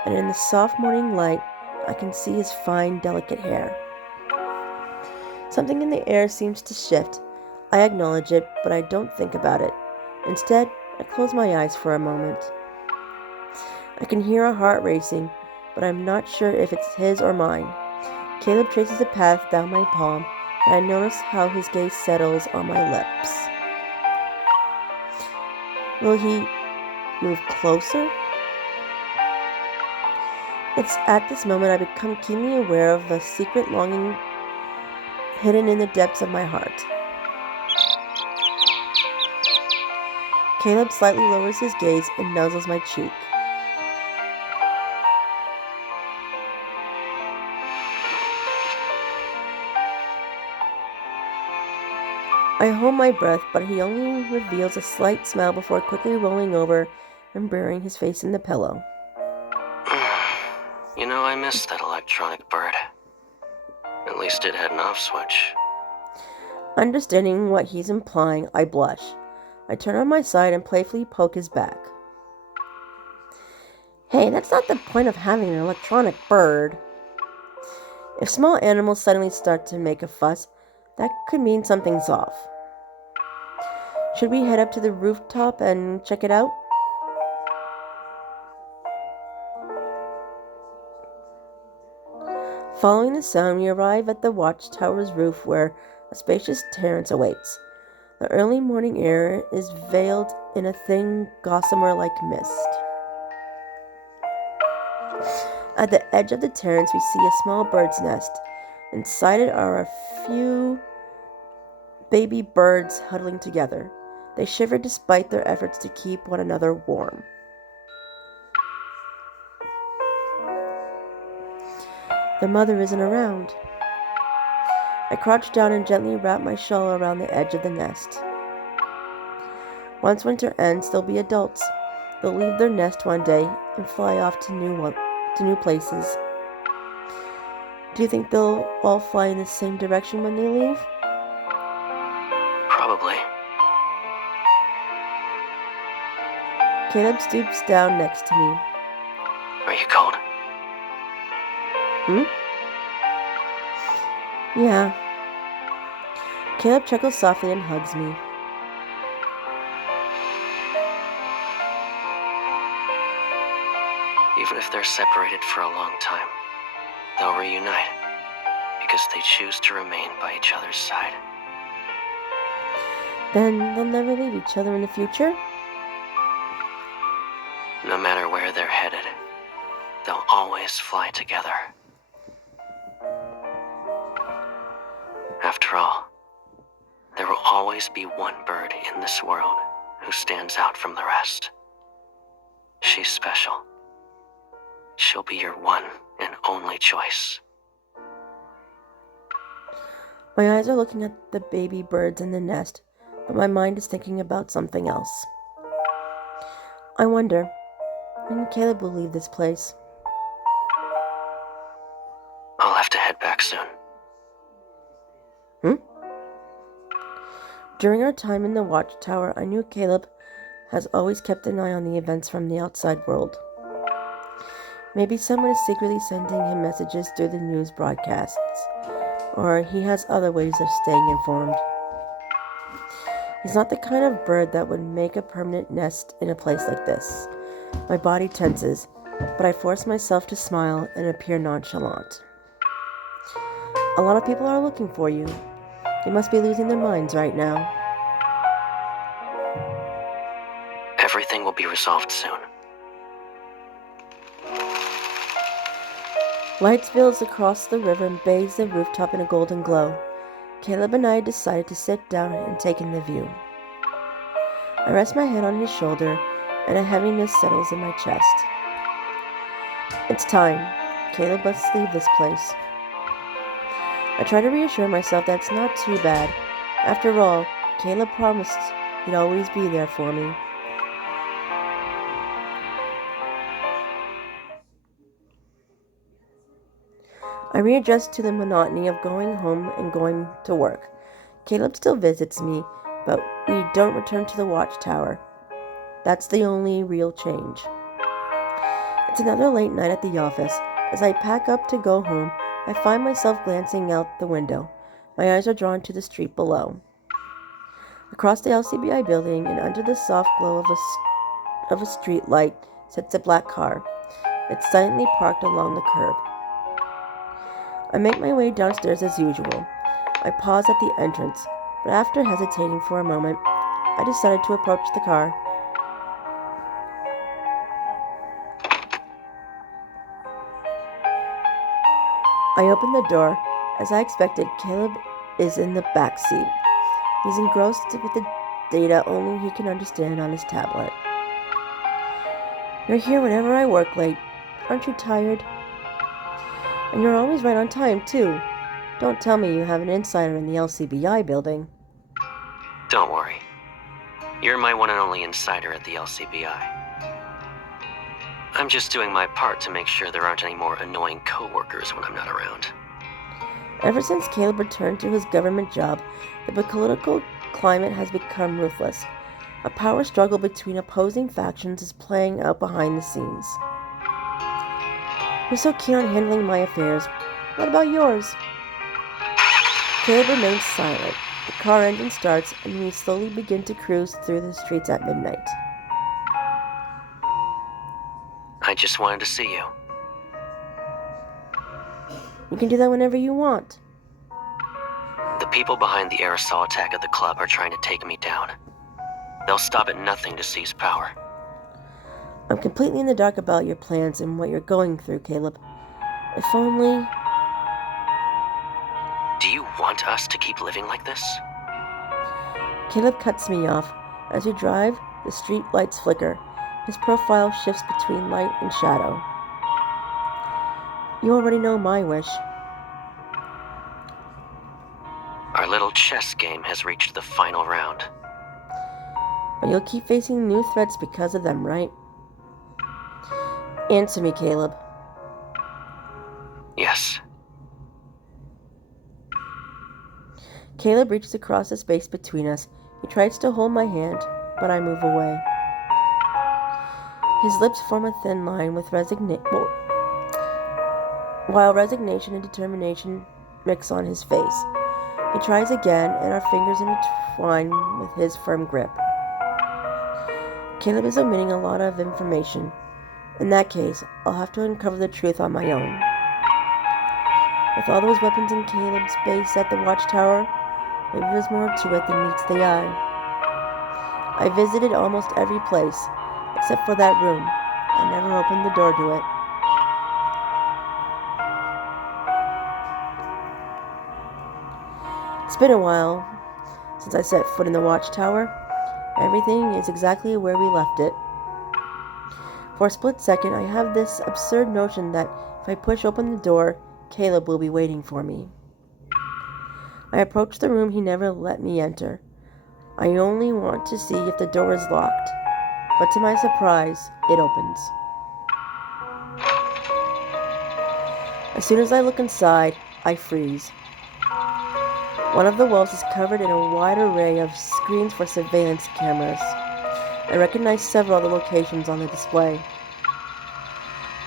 and in the soft morning light, I can see his fine, delicate hair. Something in the air seems to shift. I acknowledge it, but I don't think about it. Instead, I close my eyes for a moment. I can hear a heart racing, but I'm not sure if it's his or mine. Caleb traces a path down my palm, and I notice how his gaze settles on my lips. Will he move closer? It's at this moment I become keenly aware of a secret longing hidden in the depths of my heart. Caleb slightly lowers his gaze and nuzzles my cheek. I hold my breath, but he only reveals a slight smile before quickly rolling over and burying his face in the pillow. You know, I miss that electronic bird. At least it had an off switch. Understanding what he's implying, I blush. I turn on my side and playfully poke his back. Hey, that's not the point of having an electronic bird. If small animals suddenly start to make a fuss, that could mean something's off. Should we head up to the rooftop and check it out? Following the sound, we arrive at the watchtower's roof where a spacious terrace awaits. The early morning air is veiled in a thin, gossamer-like mist. At the edge of the terrace, we see a small bird's nest. Inside it are a few baby birds huddling together. They shiver despite their efforts to keep one another warm. Their mother isn't around. I crouch down and gently wrap my shawl around the edge of the nest. Once winter ends, they'll be adults. They'll leave their nest one day and fly off to new places. Do you think they'll all fly in the same direction when they leave? Probably. Caleb stoops down next to me. Are you cold? Yeah. Caleb chuckles softly and hugs me. Even if they're separated for a long time, they'll reunite because they choose to remain by each other's side. Then they'll never leave each other in the future? No matter where they're headed, they'll always fly together. After all, there will always be one bird in this world who stands out from the rest. She's special. She'll be your one and only choice. My eyes are looking at the baby birds in the nest, but my mind is thinking about something else. I wonder, when Caleb will leave this place? I'll have to head back soon. During our time in the watchtower, I knew Caleb has always kept an eye on the events from the outside world. Maybe someone is secretly sending him messages through the news broadcasts, or he has other ways of staying informed. He's not the kind of bird that would make a permanent nest in a place like this. My body tenses, but I force myself to smile and appear nonchalant. A lot of people are looking for you. They must be losing their minds right now. Everything will be resolved soon. Light spills across the river and bathes the rooftop in a golden glow. Caleb and I decided to sit down and take in the view. I rest my head on his shoulder, and a heaviness settles in my chest. It's time. Caleb must leave this place. I try to reassure myself that it's not too bad. After all, Caleb promised he'd always be there for me. I readjust to the monotony of going home and going to work. Caleb still visits me, but we don't return to the watchtower. That's the only real change. It's another late night at the office. As I pack up to go home, I find myself glancing out the window. My eyes are drawn to the street below. Across the LCBI building and under the soft glow of a street light sits a black car. It's silently parked along the curb. I make my way downstairs as usual. I pause at the entrance, but after hesitating for a moment, I decided to approach the car. I open the door. As I expected, Caleb is in the back seat. He's engrossed with the data only he can understand on his tablet. You're here whenever I work late. Aren't you tired? And you're always right on time, too. Don't tell me you have an insider in the LCBI building. Don't worry. You're my one and only insider at the LCBI. I'm just doing my part to make sure there aren't any more annoying coworkers when I'm not around. Ever since Caleb returned to his government job, the political climate has become ruthless. A power struggle between opposing factions is playing out behind the scenes. You're so keen on handling my affairs. What about yours? Caleb remains silent. The car engine starts, and we slowly begin to cruise through the streets at midnight. I just wanted to see you. You can do that whenever you want. The people behind the aerosol attack at the club are trying to take me down. They'll stop at nothing to seize power. I'm completely in the dark about your plans and what you're going through, Caleb. If only... Do you want us to keep living like this? Caleb cuts me off. As we drive, the street lights flicker. His profile shifts between light and shadow. You already know my wish. Our little chess game has reached the final round. But you'll keep facing new threats because of them, right? Answer me, Caleb. Yes. Caleb reaches across the space between us. He tries to hold my hand, but I move away. His lips form a thin line with while resignation and determination mix on his face. He tries again, and our fingers intertwine with his firm grip. Caleb is omitting a lot of information. In that case, I'll have to uncover the truth on my own. With all those weapons in Caleb's base at the watchtower, maybe there's more to it than meets the eye. I visited almost every place, except for that room. I never opened the door to it. It's been a while since I set foot in the watchtower. Everything is exactly where we left it. For a split second, I have this absurd notion that if I push open the door, Caleb will be waiting for me. I approach the room he never let me enter. I only want to see if the door is locked, but to my surprise, it opens. As soon as I look inside, I freeze. One of the walls is covered in a wide array of screens for surveillance cameras. I recognize several of the locations on the display.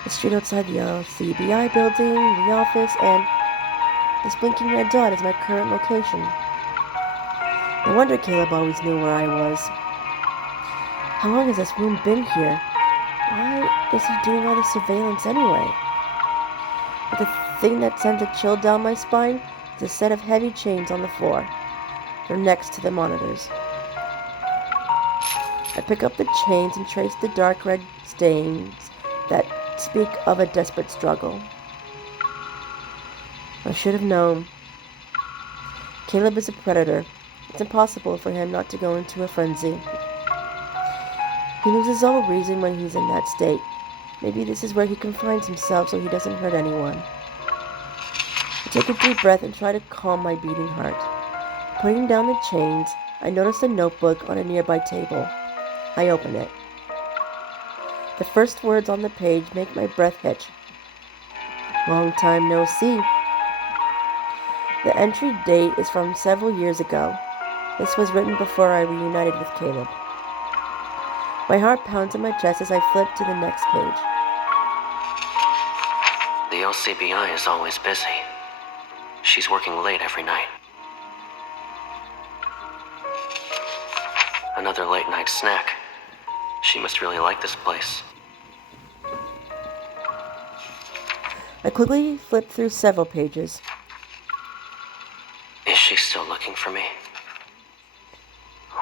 The street outside the CBI building, the office, and this blinking red dot is my current location. No wonder Caleb always knew where I was. How long has this room been here? Why is he doing all this surveillance anyway? But the thing that sends a chill down my spine is a set of heavy chains on the floor. They're next to the monitors. I pick up the chains and trace the dark red stains that speak of a desperate struggle. I should have known. Caleb is a predator. It's impossible for him not to go into a frenzy. He loses all reason when he's in that state. Maybe this is where he confines himself so he doesn't hurt anyone. I take a deep breath and try to calm my beating heart. Putting down the chains, I notice a notebook on a nearby table. I open it. The first words on the page make my breath hitch. Long time no see. The entry date is from several years ago. This was written before I reunited with Caleb. My heart pounds in my chest as I flip to the next page. The LCBI is always busy. She's working late every night. Another late night snack. She must really like this place. I quickly flip through several pages. Is she still looking for me?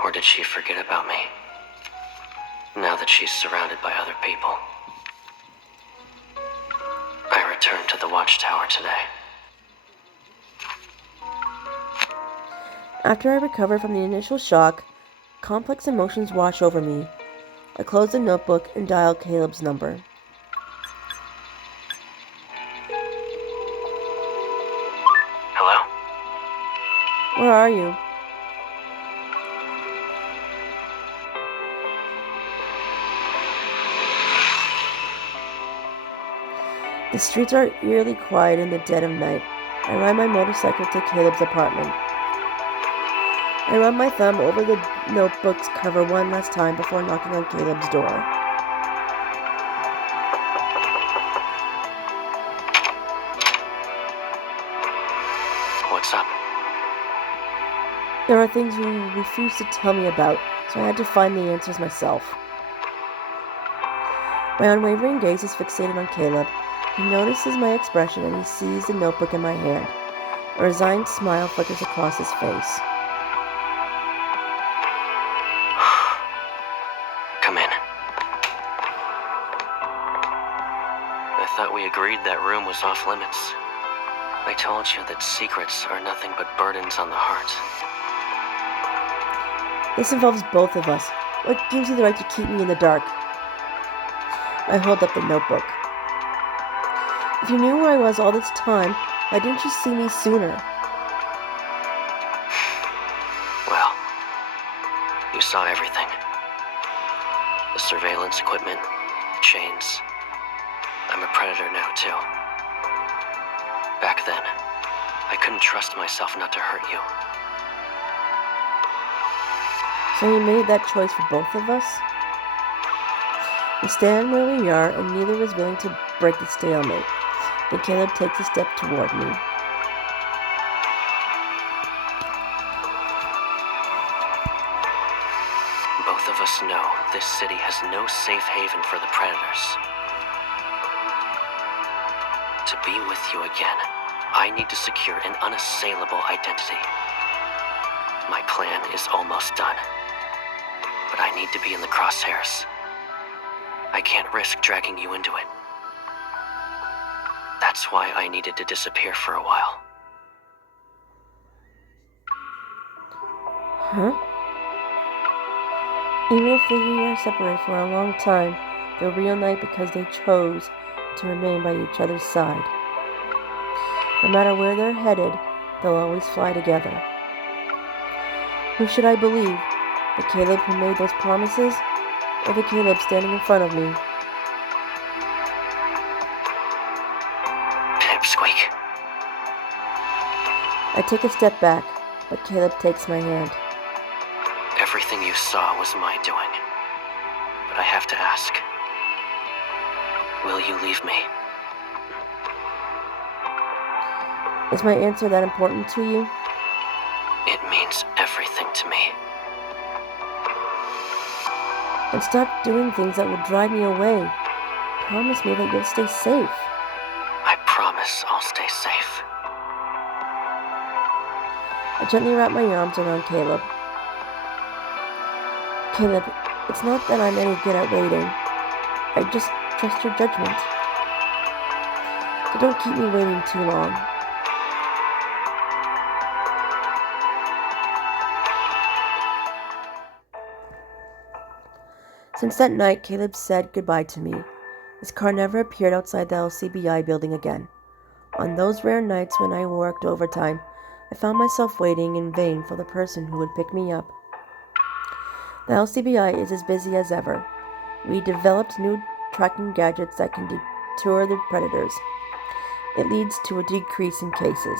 Or did she forget about me? Now that she's surrounded by other people. I return to the watchtower today. After I recover from the initial shock, complex emotions wash over me. I close the notebook and dial Caleb's number. Hello? Where are you? The streets are eerily quiet in the dead of night. I ride my motorcycle to Caleb's apartment. I run my thumb over the notebook's cover one last time before knocking on Caleb's door. What's up? There are things you refuse to tell me about, so I had to find the answers myself. My unwavering gaze is fixated on Caleb. He notices my expression and he sees the notebook in my hand. A resigned smile flickers across his face. Come in. I thought we agreed that room was off limits. I told you that secrets are nothing but burdens on the heart. This involves both of us. What gives you the right to keep me in the dark? I hold up the notebook. If you knew where I was all this time, why didn't you see me sooner? Well, you saw everything. The surveillance equipment, the chains. I'm a predator now, too. Back then, I couldn't trust myself not to hurt you. So you made that choice for both of us? We stand where we are, and neither is willing to break the stalemate. Then Caleb takes a step toward me. Both of us know this city has no safe haven for the predators. To be with you again, I need to secure an unassailable identity. My plan is almost done, but I need to be in the crosshairs. I can't risk dragging you into it. That's why I needed to disappear for a while. Huh? Even if they are separated for a long time, they'll reunite because they chose to remain by each other's side. No matter where they're headed, they'll always fly together. Who should I believe? The Caleb who made those promises, or the Caleb standing in front of me? Pipsqueak. I take a step back, but Caleb takes my hand. Everything you saw was my doing. But I have to ask. Will you leave me? Is my answer that important to you? It means everything to me. And stop doing things that will drive me away. Promise me that you'll stay safe. I promise I'll stay safe. I gently wrap my arms around Caleb. Caleb, it's not that I'm any good at waiting. I just trust your judgment. So don't keep me waiting too long. Since that night, Caleb said goodbye to me. His car never appeared outside the LCBI building again. On those rare nights when I worked overtime, I found myself waiting in vain for the person who would pick me up. The LCBI is as busy as ever. We developed new tracking gadgets that can deter the predators. It leads to a decrease in cases.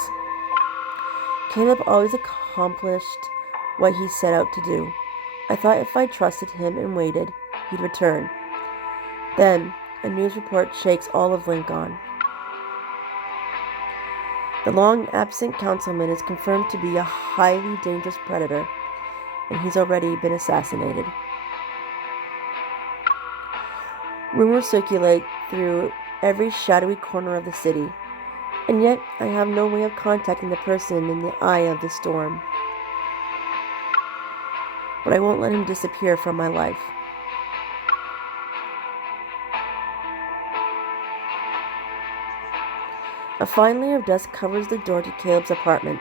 Caleb always accomplished what he set out to do. I thought if I trusted him and waited, he'd return. Then, a news report shakes all of Lincoln. The long-absent councilman is confirmed to be a highly dangerous predator, and he's already been assassinated. Rumors circulate through every shadowy corner of the city, and yet I have no way of contacting the person in the eye of the storm. But I won't let him disappear from my life. A fine layer of dust covers the door to Caleb's apartment.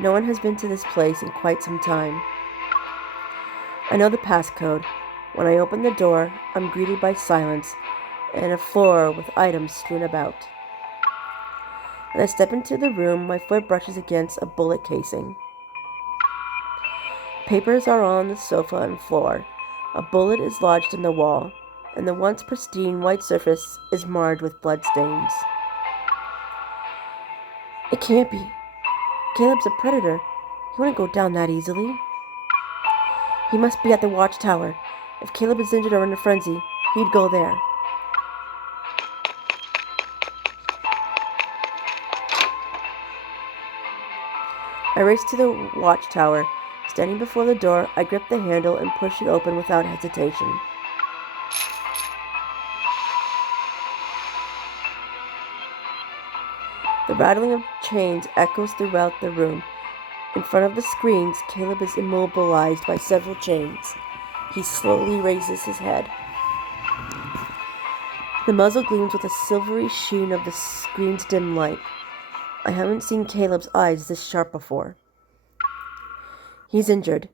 No one has been to this place in quite some time. I know the passcode. When I open the door, I'm greeted by silence and a floor with items strewn about. As I step into the room, my foot brushes against a bullet casing. Papers are on the sofa and floor. A bullet is lodged in the wall, and the once pristine white surface is marred with bloodstains. It can't be. Caleb's a predator. He wouldn't go down that easily. He must be at the watchtower. If Caleb is injured or in a frenzy, he'd go there. I race to the watchtower. Standing before the door, I grip the handle and push it open without hesitation. The rattling of chains echoes throughout the room. In front of the screens, Caleb is immobilized by several chains. He slowly raises his head. The muzzle gleams with a silvery sheen of the screen's dim light. I haven't seen Caleb's eyes this sharp before. He's injured,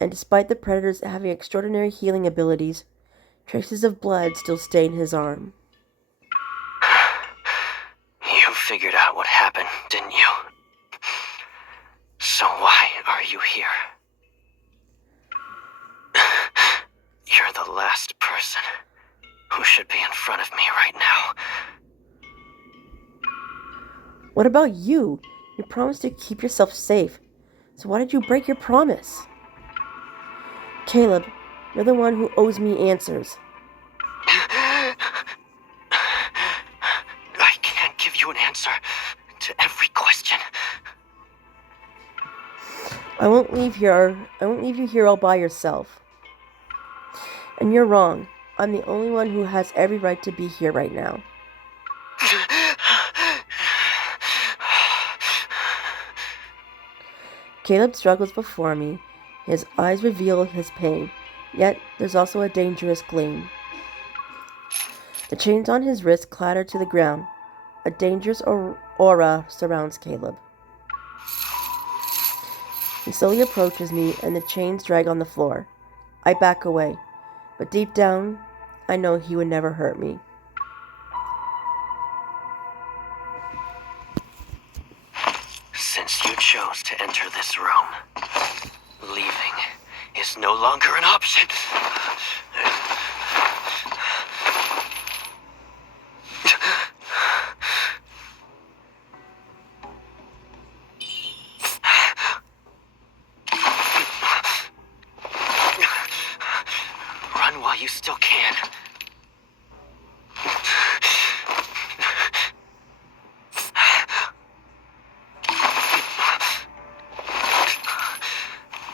and despite the predators having extraordinary healing abilities, traces of blood still stain his arm. You figured out what happened, didn't you? So why are you here? You're the last person who should be in front of me right now. What about you? You promised to keep yourself safe. So why did you break your promise? Caleb, you're the one who owes me answers. I can't give you an answer to every question. I won't leave you here all by yourself. And you're wrong. I'm the only one who has every right to be here right now. Caleb struggles before me. His eyes reveal his pain, yet there's also a dangerous gleam. The chains on his wrist clatter to the ground. A dangerous aura surrounds Caleb. He slowly approaches me, and the chains drag on the floor. I back away, but deep down, I know he would never hurt me. Since you chose to enter this room, leaving is no longer an option. Run while you still can.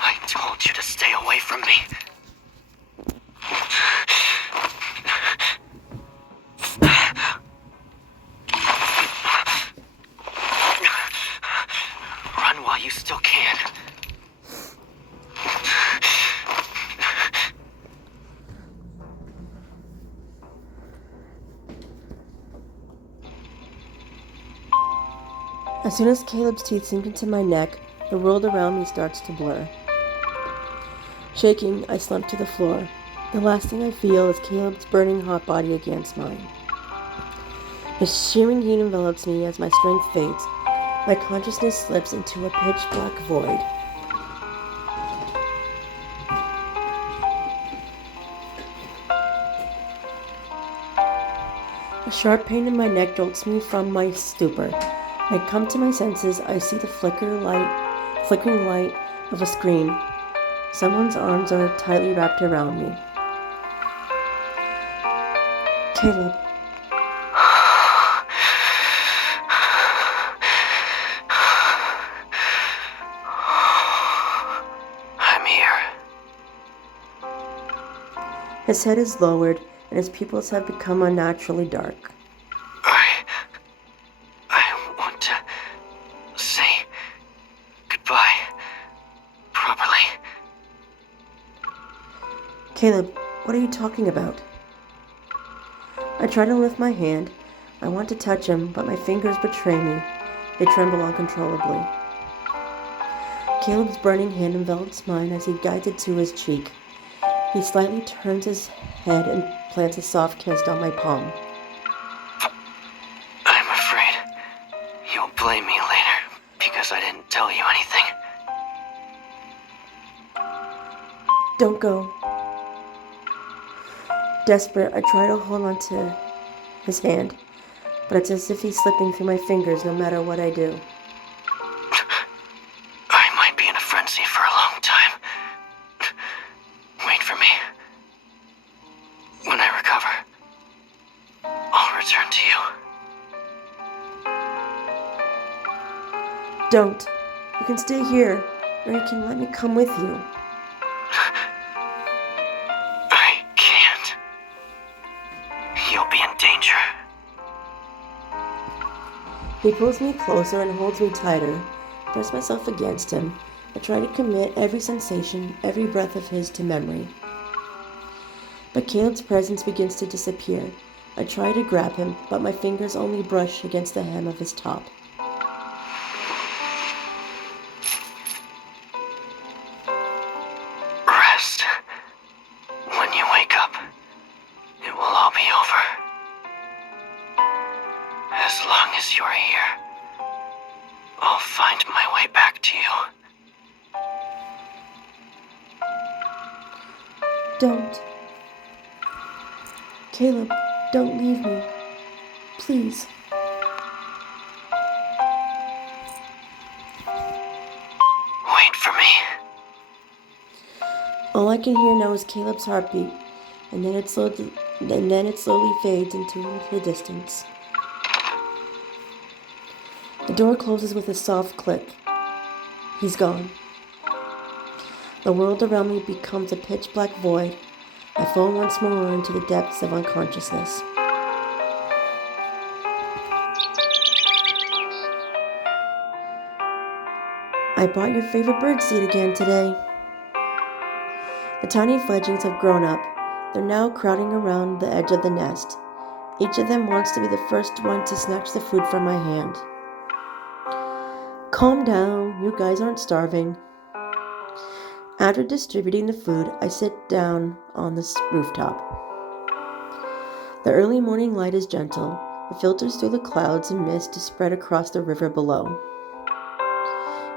I told you to stay away from me. Run while you still can. As soon as Caleb's teeth sink into my neck, the world around me starts to blur. Shaking, I slump to the floor. The last thing I feel is Caleb's burning hot body against mine. His shearing heat envelops me as my strength fades. My consciousness slips into a pitch-black void. A sharp pain in my neck jolts me from my stupor. When I come to my senses, I see the flickering light of a screen. Someone's arms are tightly wrapped around me. Caleb. I'm here. His head is lowered, and his pupils have become unnaturally dark. I want to say goodbye properly. Caleb, what are you talking about? I try to lift my hand. I want to touch him, but my fingers betray me. They tremble uncontrollably. Caleb's burning hand envelops mine as he guides it to his cheek. He slightly turns his head and plants a soft kiss on my palm. I'm afraid you'll blame me later because I didn't tell you anything. Don't go. Desperate, I try to hold on to his hand, but it's as if he's slipping through my fingers no matter what I do. I might be in a frenzy for a long time. Wait for me. When I recover, I'll return to you. Don't. You can stay here, or you can let me come with you. I can't. You'll be in danger. He pulls me closer and holds me tighter. I press myself against him. I try to commit every sensation, every breath of his to memory. But Caleb's presence begins to disappear. I try to grab him, but my fingers only brush against the hem of his top. Rest. When you wake up, it will all be over. As long as you're here, I'll find my way back to you. Don't. Caleb, don't leave me. Please. Wait for me. All I can hear now is Caleb's heartbeat, and then it slowly fades into the distance. The door closes with a soft click. He's gone. The world around me becomes a pitch-black void. I fall once more into the depths of unconsciousness. I brought your favorite birdseed again today. The tiny fledglings have grown up. They're now crowding around the edge of the nest. Each of them wants to be the first one to snatch the food from my hand. Calm down, you guys aren't starving. After distributing the food, I sit down on the rooftop. The early morning light is gentle. It filters through the clouds and mist to spread across the river below.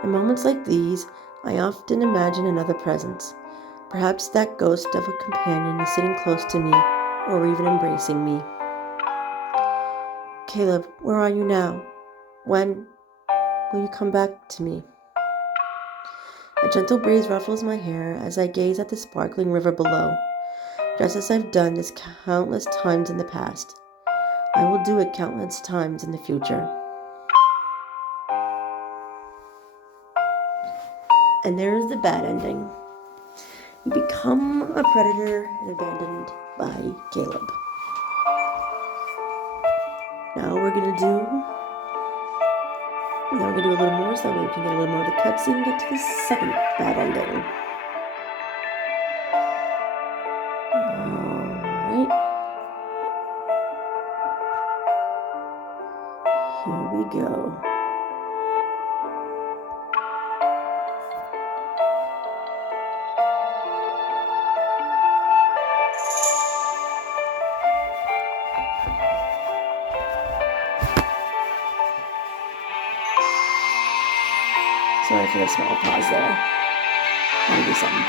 In moments like these, I often imagine another presence. Perhaps that ghost of a companion is sitting close to me, or even embracing me. Caleb, where are you now? When will you come back to me? A gentle breeze ruffles my hair as I gaze at the sparkling river below, just as I've done this countless times in the past. I will do it countless times in the future. And there is the bad ending. You become a predator and abandoned by Caleb. Now we're gonna do a little more so that we can get a little more of the cutscene and get to the second bad ending. Alright. Here we go. Sorry for the small pause there. Gotta do something.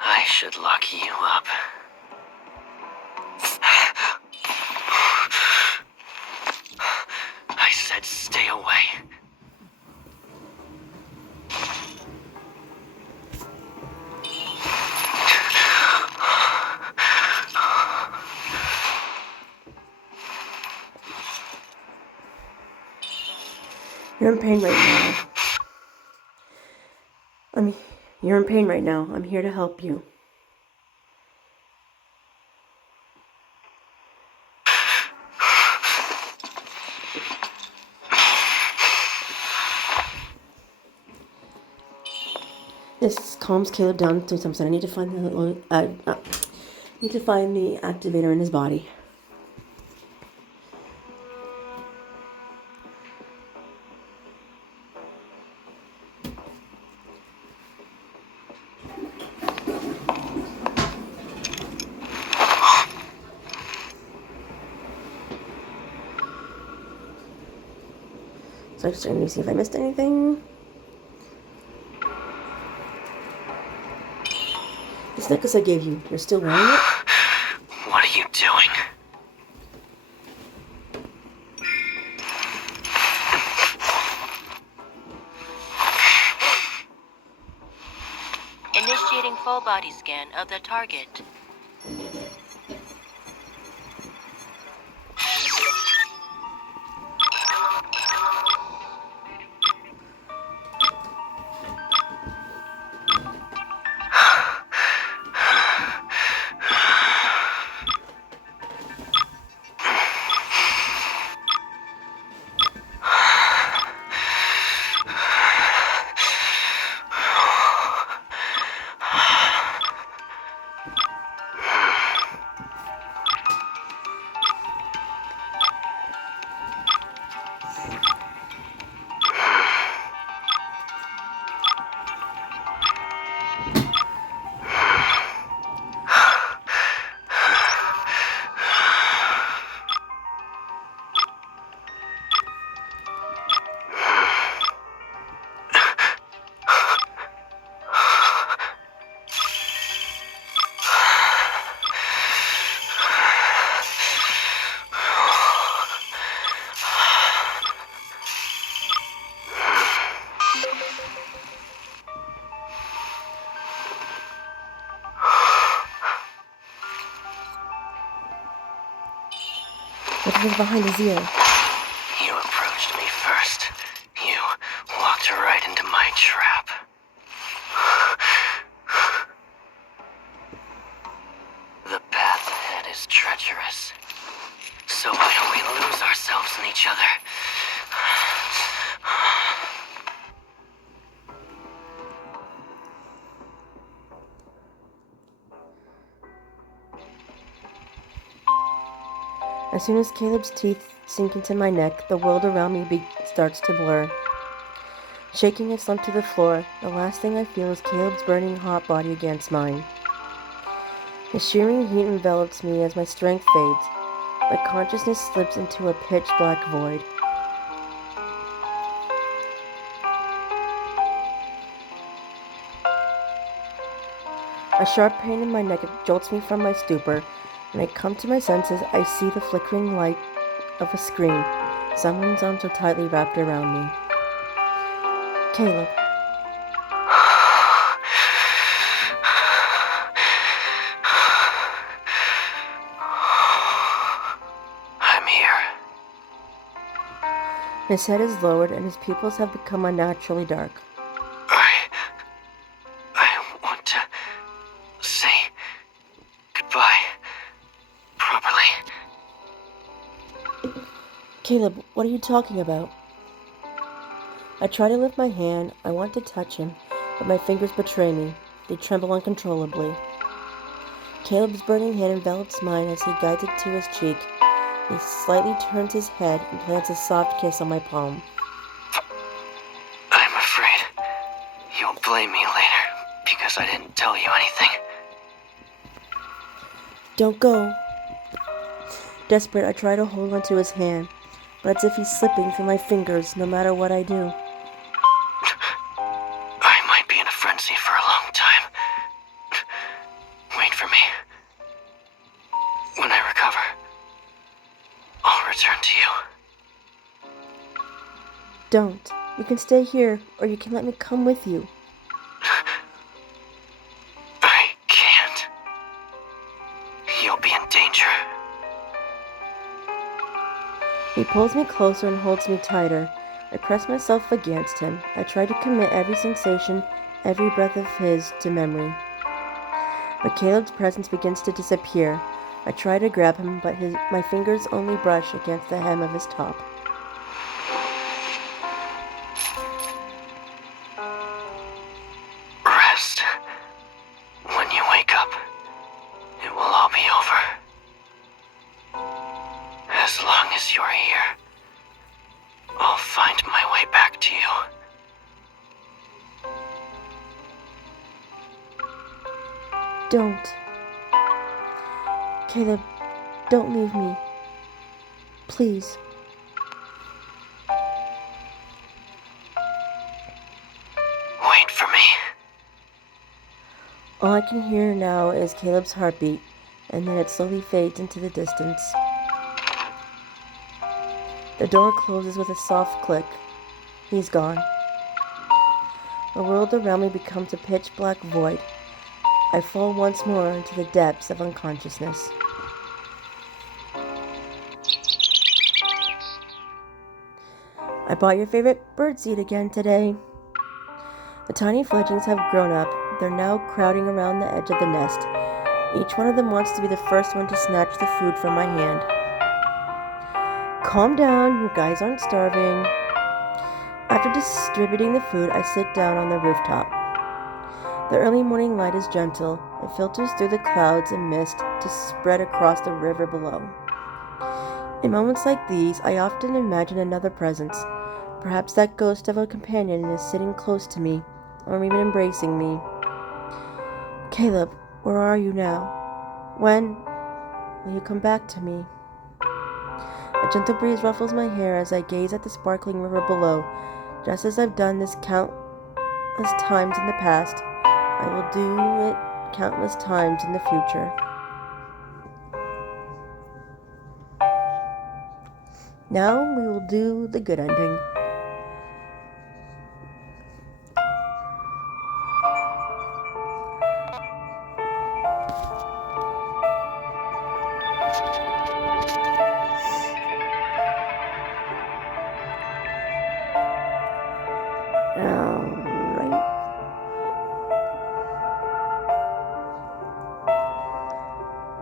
I should lock you up. I said stay away. You're in pain right now. You're in pain right now. I'm here to help you. This calms Caleb down to some extent. I need to find the activator in his body. So I'm just trying to see if I missed anything. This necklace I gave you, you're still wearing it? What are you doing? Initiating full body scan of the target. What was behind his ear? You approached me first. You walked right into my trap. The path ahead is treacherous. So why don't we lose ourselves in each other? As soon as Caleb's teeth sink into my neck, the world around me starts to blur. Shaking, I slump to the floor. The last thing I feel is Caleb's burning hot body against mine. His shearing heat envelops me as my strength fades. My consciousness slips into a pitch-black void. A sharp pain in my neck jolts me from my stupor. When I come to my senses, I see the flickering light of a screen. Someone's arms are tightly wrapped around me. Caleb. I'm here. His head is lowered and his pupils have become unnaturally dark. I want to say goodbye properly. Caleb, what are you talking about? I try to lift my hand. I want to touch him, but my fingers betray me. They tremble uncontrollably. Caleb's burning hand envelops mine as he guides it to his cheek. He slightly turns his head and plants a soft kiss on my palm. I'm afraid you'll blame me later because I didn't tell you anything. Don't go. Desperate, I try to hold onto his hand, but it's as if he's slipping through my fingers no matter what I do. I might be in a frenzy for a long time. Wait for me. When I recover, I'll return to you. Don't. You can stay here, or you can let me come with you. I can't. You'll be in danger. He pulls me closer and holds me tighter. I press myself against him. I try to commit every sensation, every breath of his, to memory. But Caleb's presence begins to disappear. I try to grab him, but my fingers only brush against the hem of his top. Rest. When you wake up, it will all be over. As long as you're here, I'll find my way back to you. Don't. Caleb, don't leave me. Please. Wait for me. All I can hear now is Caleb's heartbeat, and then it slowly fades into the distance. The door closes with a soft click. He's gone. The world around me becomes a pitch black void. I fall once more into the depths of unconsciousness. I bought your favorite birdseed again today. The tiny fledglings have grown up. They're now crowding around the edge of the nest. Each one of them wants to be the first one to snatch the food from my hand. Calm down, you guys aren't starving. After distributing the food, I sit down on the rooftop. The early morning light is gentle. It filters through the clouds and mist to spread across the river below. In moments like these, I often imagine another presence. Perhaps that ghost of a companion is sitting close to me, or even embracing me. Caleb, where are you now? When will you come back to me? A gentle breeze ruffles my hair as I gaze at the sparkling river below. Just as I've done this countless times in the past, I will do it countless times in the future. Now we will do the good ending. Alright.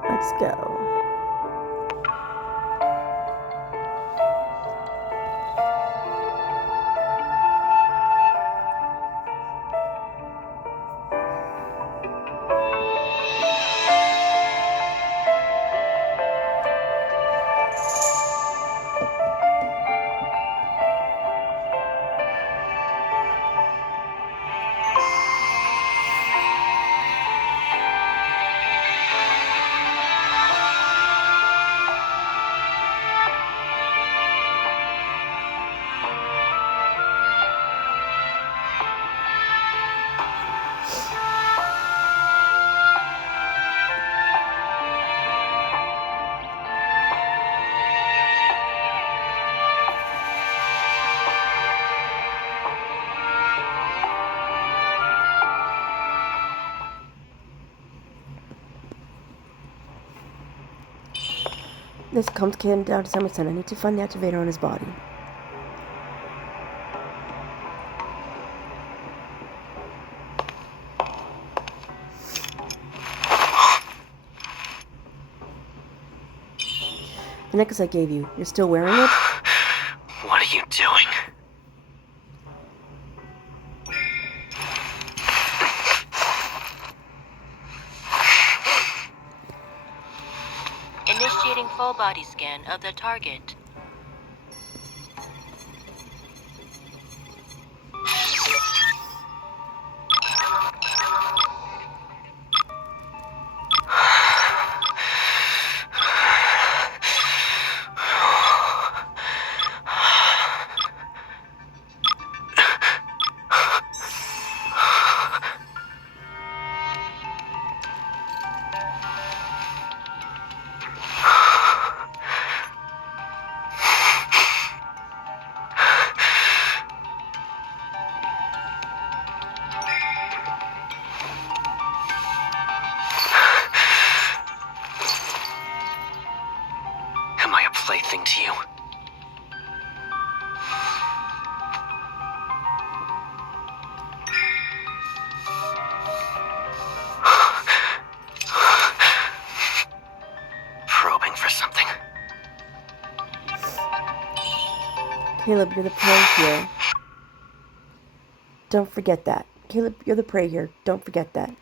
Let's go. This comes Caleb down to some extent. I need to find the activator on his body. The necklace I gave you, you're still wearing it? What are you doing? Initiating full body scan of the target. Am I a plaything to you? Probing for something. Caleb, you're the prey here. Don't forget that. Caleb, you're the prey here. Don't forget that.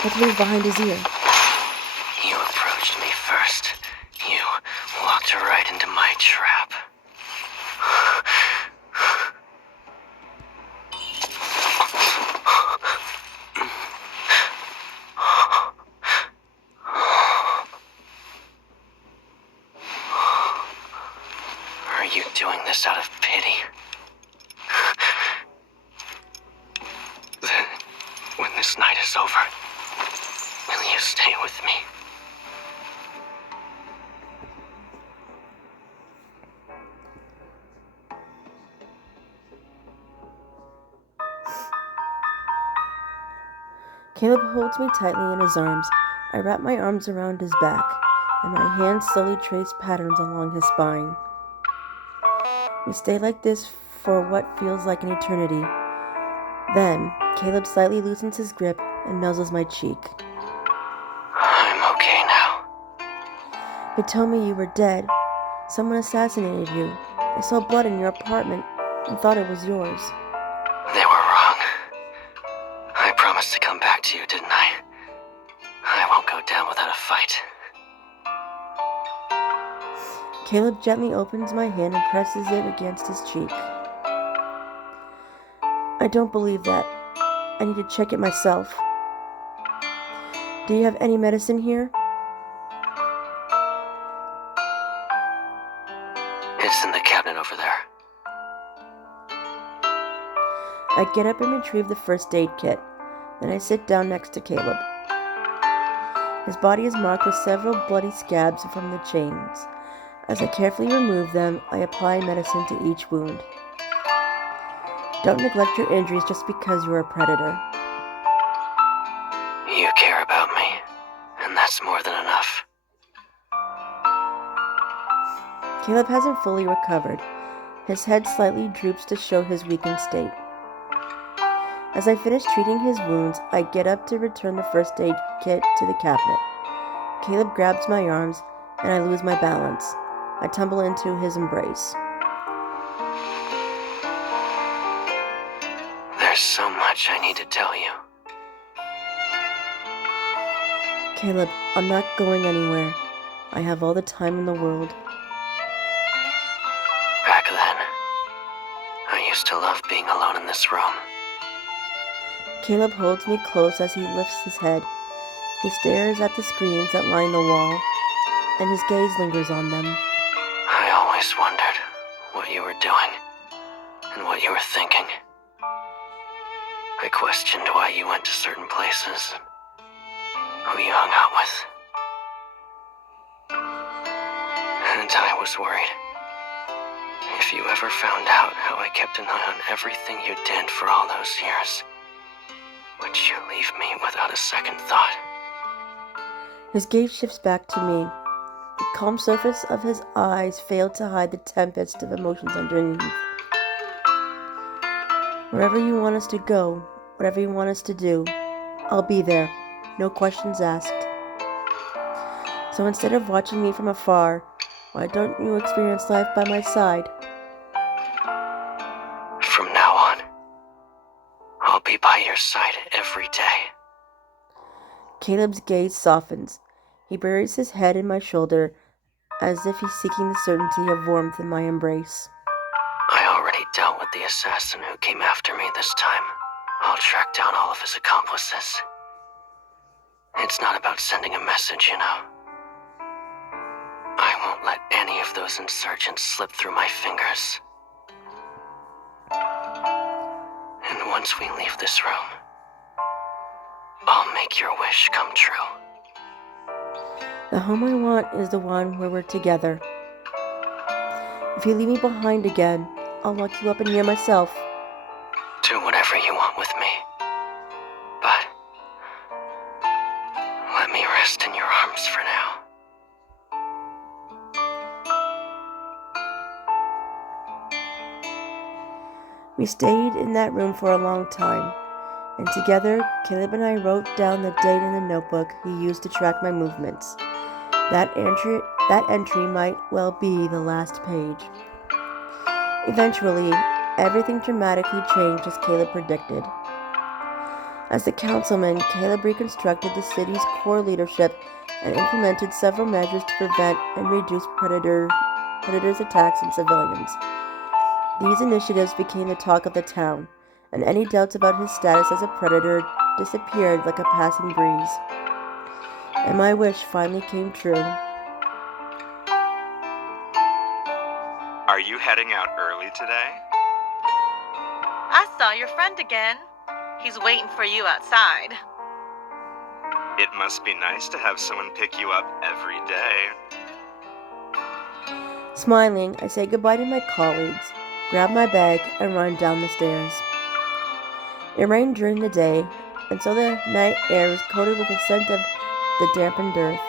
What leaves behind his ear? You approached me first. You walked right into my trap. Are you doing this out of pity? Then, when this night is over, will you stay with me? Caleb holds me tightly in his arms. I wrap my arms around his back, and my hands slowly trace patterns along his spine. We stay like this for what feels like an eternity. Then, Caleb slightly loosens his grip and nuzzles my cheek. I'm okay now. They told me you were dead. Someone assassinated you. I saw blood in your apartment and thought it was yours. They were wrong. I promised to come back to you, didn't I? I won't go down without a fight. Caleb gently opens my hand and presses it against his cheek. I don't believe that. I need to check it myself. Do you have any medicine here? It's in the cabinet over there. I get up and retrieve the first aid kit. Then I sit down next to Caleb. His body is marked with several bloody scabs from the chains. As I carefully remove them, I apply medicine to each wound. Don't neglect your injuries just because you're a predator. You care about me, and that's more than enough. Caleb hasn't fully recovered. His head slightly droops to show his weakened state. As I finish treating his wounds, I get up to return the first aid kit to the cabinet. Caleb grabs my arms, and I lose my balance. I tumble into his embrace. There's so much I need to tell you. Caleb, I'm not going anywhere. I have all the time in the world. Back then, I used to love being alone in this room. Caleb holds me close as he lifts his head. He stares at the screens that line the wall, and his gaze lingers on them. I always wondered what you were doing and what you were thinking. I questioned why you went to certain places, who you hung out with. And I was worried. If you ever found out how I kept an eye on everything you did for all those years, would you leave me without a second thought? His gaze shifts back to me. The calm surface of his eyes failed to hide the tempest of emotions underneath. Wherever you want us to go, whatever you want us to do, I'll be there. No questions asked. So instead of watching me from afar, why don't you experience life by my side? From now on, I'll be by your side every day. Caleb's gaze softens. He buries his head in my shoulder as if he's seeking the certainty of warmth in my embrace. I already dealt with the assassin who came after me this time. I'll track down all of his accomplices. It's not about sending a message, you know. I won't let any of those insurgents slip through my fingers. And once we leave this room, I'll make your wish come true. The home I want is the one where we're together. If you leave me behind again, I'll lock you up in here myself. Do whatever you want with me. But let me rest in your arms for now. We stayed in that room for a long time, and together, Caleb and I wrote down the date in the notebook he used to track my movements. That entry might well be the last page. Eventually, everything dramatically changed as Caleb predicted. As the councilman, Caleb reconstructed the city's core leadership and implemented several measures to prevent and reduce predators' attacks on civilians. These initiatives became the talk of the town, and any doubts about his status as a predator disappeared like a passing breeze. And my wish finally came true. Are you heading out early today? I saw your friend again. He's waiting for you outside. It must be nice to have someone pick you up every day. Smiling, I say goodbye to my colleagues, grab my bag, and run down the stairs. It rained during the day, and so the night air is coated with a scent of the dampened earth.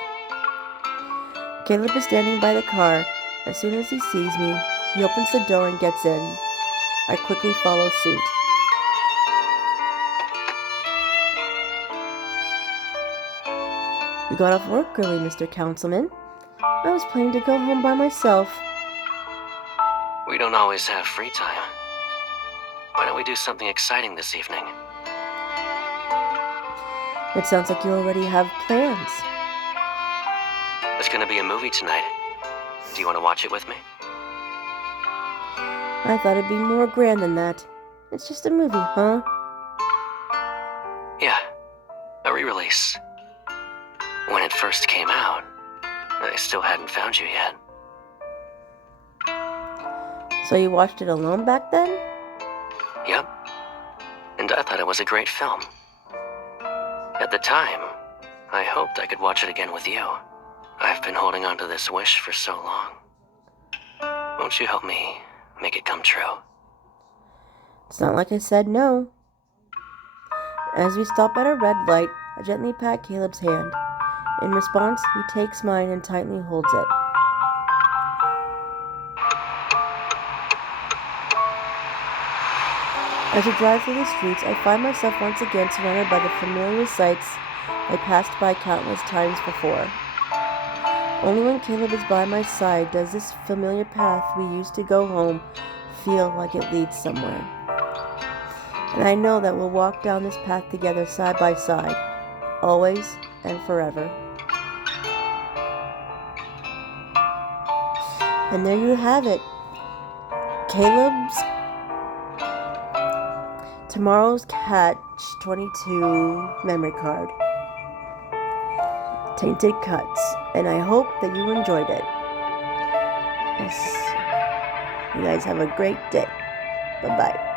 Caleb is standing by the car. As soon as he sees me, he opens the door and gets in. I quickly follow suit. You got off work early, Mr. Councilman. I was planning to go home by myself. We don't always have free time. Why don't we do something exciting this evening? It sounds like you already have plans. There's gonna be a movie tonight. Do you want to watch it with me? I thought it'd be more grand than that. It's just a movie, huh? Yeah, a re-release. When it first came out, I still hadn't found you yet. So you watched it alone back then? Yep. And I thought it was a great film. At the time, I hoped I could watch it again with you. I've been holding on to this wish for so long. Won't you help me make it come true? It's not like I said no. As we stop at a red light, I gently pat Caleb's hand. In response, he takes mine and tightly holds it. As we drive through the streets, I find myself once again surrounded by the familiar sights I passed by countless times before. Only when Caleb is by my side does this familiar path we used to go home feel like it leads somewhere. And I know that we'll walk down this path together side by side, always and forever. And there you have it. Caleb's Tomorrow's Catch 22 memory card. Tainted Cuts. And I hope that you enjoyed it. Yes. You guys have a great day. Bye-bye.